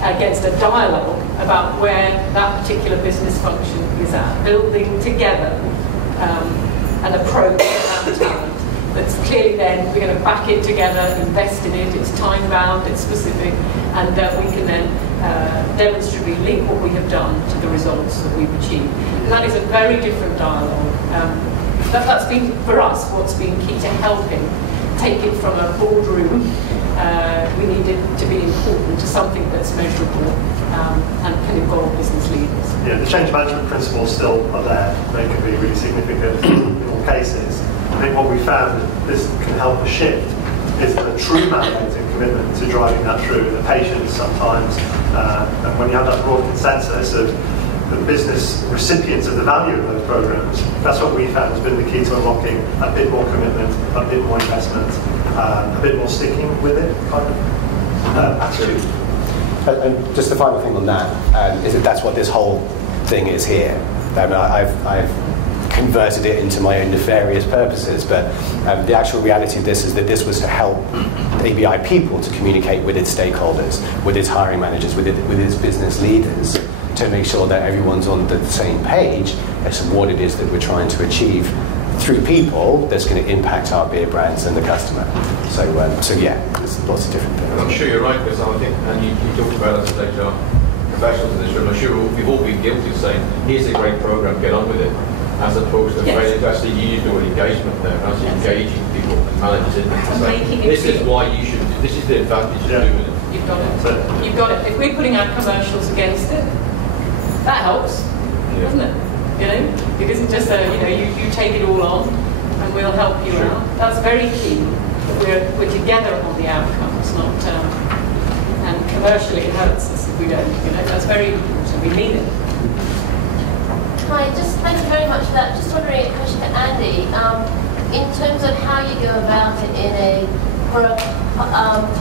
against a dialogue about where that particular business function is at, building together an approach around talent. That's clearly then we're going to back it together, invest in it, it's time bound, it's specific, and we can then demonstrably link what we have done to the results that we've achieved. And that is a very different dialogue. That's been, for us, what's been key to helping take it from a boardroom, we need it to be important, to something that's measurable and can involve business leaders. Yeah, the change management principles still are there. They can be really significant in all cases. I think what we found this can help us shift is the true mandate and commitment to driving that through, the patience sometimes, and when you have that broad consensus of the business recipients of the value of those programs, that's what we found has been the key to unlocking a bit more commitment, a bit more investment, a bit more sticking with it kind of attitude. And just the final thing on that is that that's what this whole thing is here. I've converted it into my own nefarious purposes, but the actual reality of this is that this was to help ABI people to communicate with its stakeholders, with its hiring managers, with its business leaders, to make sure that everyone's on the same page as to what it is that we're trying to achieve through people that's going to impact our beer brands and the customer. So yeah, there's lots of different things. I'm sure you're right, because I think, and you talked about us as HR professionals in this room, I'm sure we've all been guilty of saying, here's a great program, get on with it, as opposed to actually you do an engagement there, actually engaging people and managers in it. This is why you should, this is the advantage of doing it. You've got it. You've got it. If we're putting our commercials against it, that helps. doesn't it? You know, it isn't just you take it all on and we'll help you out. That's very key. We're together on the outcomes, not and commercially it hurts us if we don't. You know, that's very important. We need it. Hi, just thank you very much for that. Just wondering, a question for Andy. In terms of how you go about it for a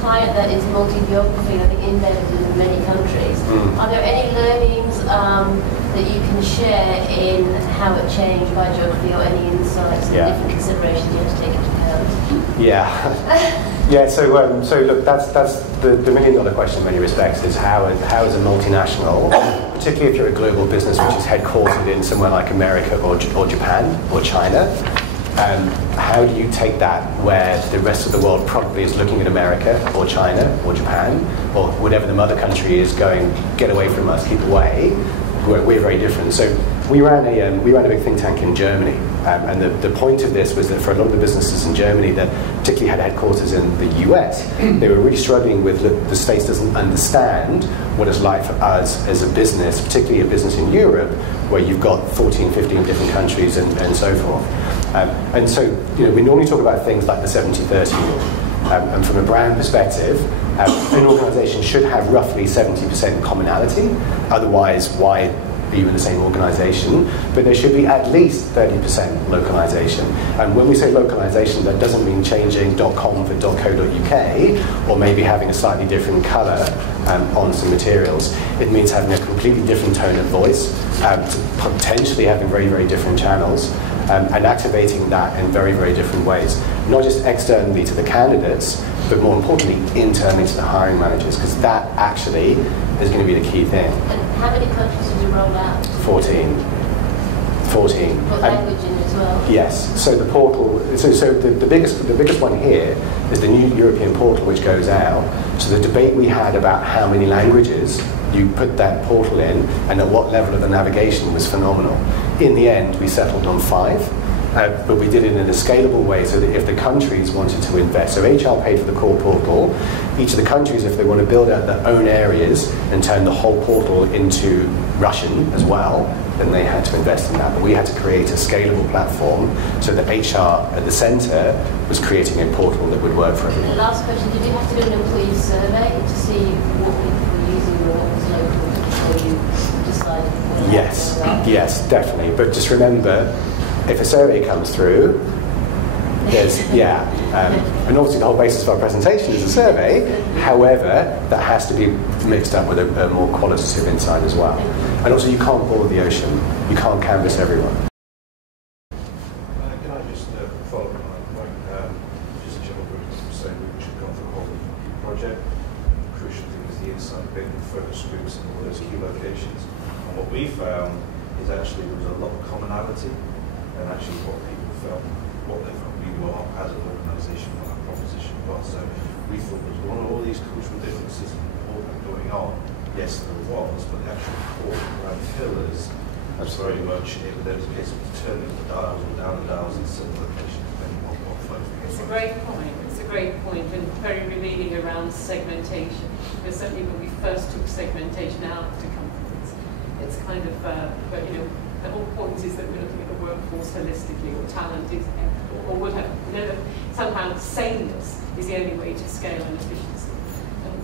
client that is multi-geography, I think embedded in many countries, are there any learnings that you can share in how it changed by geography, or any insights and different considerations you have to take into account? Yeah. So look, that's the million-dollar question in many respects, is how is a multinational, particularly if you're a global business which is headquartered in somewhere like America or Japan or China, how do you take that where the rest of the world probably is looking at America or China or Japan or whatever the mother country is going, get away from us, keep away? We're very different. So we ran a big think tank in Germany, and the point of this was that for a lot of the businesses in Germany that particularly had headquarters in the US, they were really struggling with the States doesn't understand what it's like for us as a business, particularly a business in Europe, where you've got 14, 15 different countries and so forth. And so we normally talk about things like the 70-30 rule. And from a brand perspective, an organisation should have roughly 70% commonality. Otherwise, why are you in the same organisation? But there should be at least 30% localisation. And when we say localisation, that doesn't mean changing .com for .co.uk, or maybe having a slightly different colour on some materials. It means having a completely different tone of voice, potentially having very, very different channels, and activating that in very, very different ways. Not just externally to the candidates, but more importantly, internally to the hiring managers, because that actually is going to be the key thing. And how many countries did you roll out? 14. What language in it as well? Yes. So the portal. So the biggest one here is the new European portal, which goes out. So the debate we had about how many languages you put that portal in and at what level of the navigation was phenomenal. In the end, we settled on 5. But we did it in a scalable way so that if the countries wanted to invest, so HR paid for the core portal, each of the countries, if they want to build out their own areas and turn the whole portal into Russian as well, then they had to invest in that. But we had to create a scalable platform so that HR at the centre was creating a portal that would work for everyone. The last question, did you have to do an employee survey to see what people were using or what was local before you decided? Yes, definitely. But just remember, if a survey comes through, there's, and obviously the whole basis of our presentation is a survey. However, that has to be mixed up with a more qualitative insight as well. And also, you can't boil the ocean. You can't canvass everyone. Can I just follow up on that point? Just a general saying we should go for the whole project. The crucial thing is the inside bit and focus groups and all those key locations. And what we found is actually there was a lot of commonality. And actually what people felt, what they felt we were as an organisation, what our proposition was. So we thought there was one of all these cultural differences and all that going on. Yes, there was, but the actual core around pillars was very much, there was a case of turning the dials or down the dials in certain locations depending on what flows. It's a great point. It's a great point, and very revealing around segmentation. Because certainly when we first took segmentation out to companies, it's kind of, but the whole point is that we're looking at the workforce holistically, or talent is, or whatever. That somehow sameness is the only way to scale and efficiency.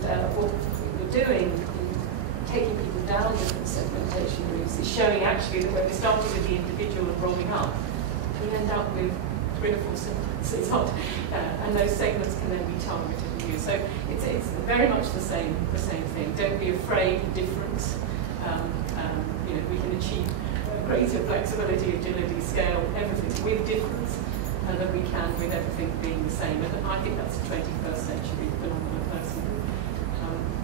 And what we're doing, taking people down different segmentation routes, is showing actually that when we started with the individual and rolling up, we end up with 3 or 4 segments. It's not, and those segments can then be targeted and used. So it's very much the same thing. Don't be afraid of difference. We can achieve greater flexibility, agility, scale, everything with difference, and that we can with everything being the same. And I think that's a 21st century phenomenon personally,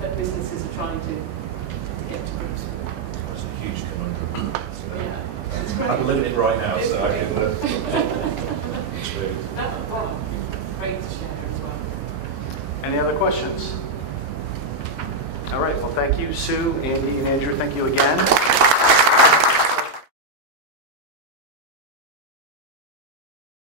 that businesses are trying to get to grips with. That's a huge conundrum. It's great. I'm living it right now, so I can great to share as well. Any other questions? All right, well, thank you, Sue, Andy, and Andrew. Thank you again.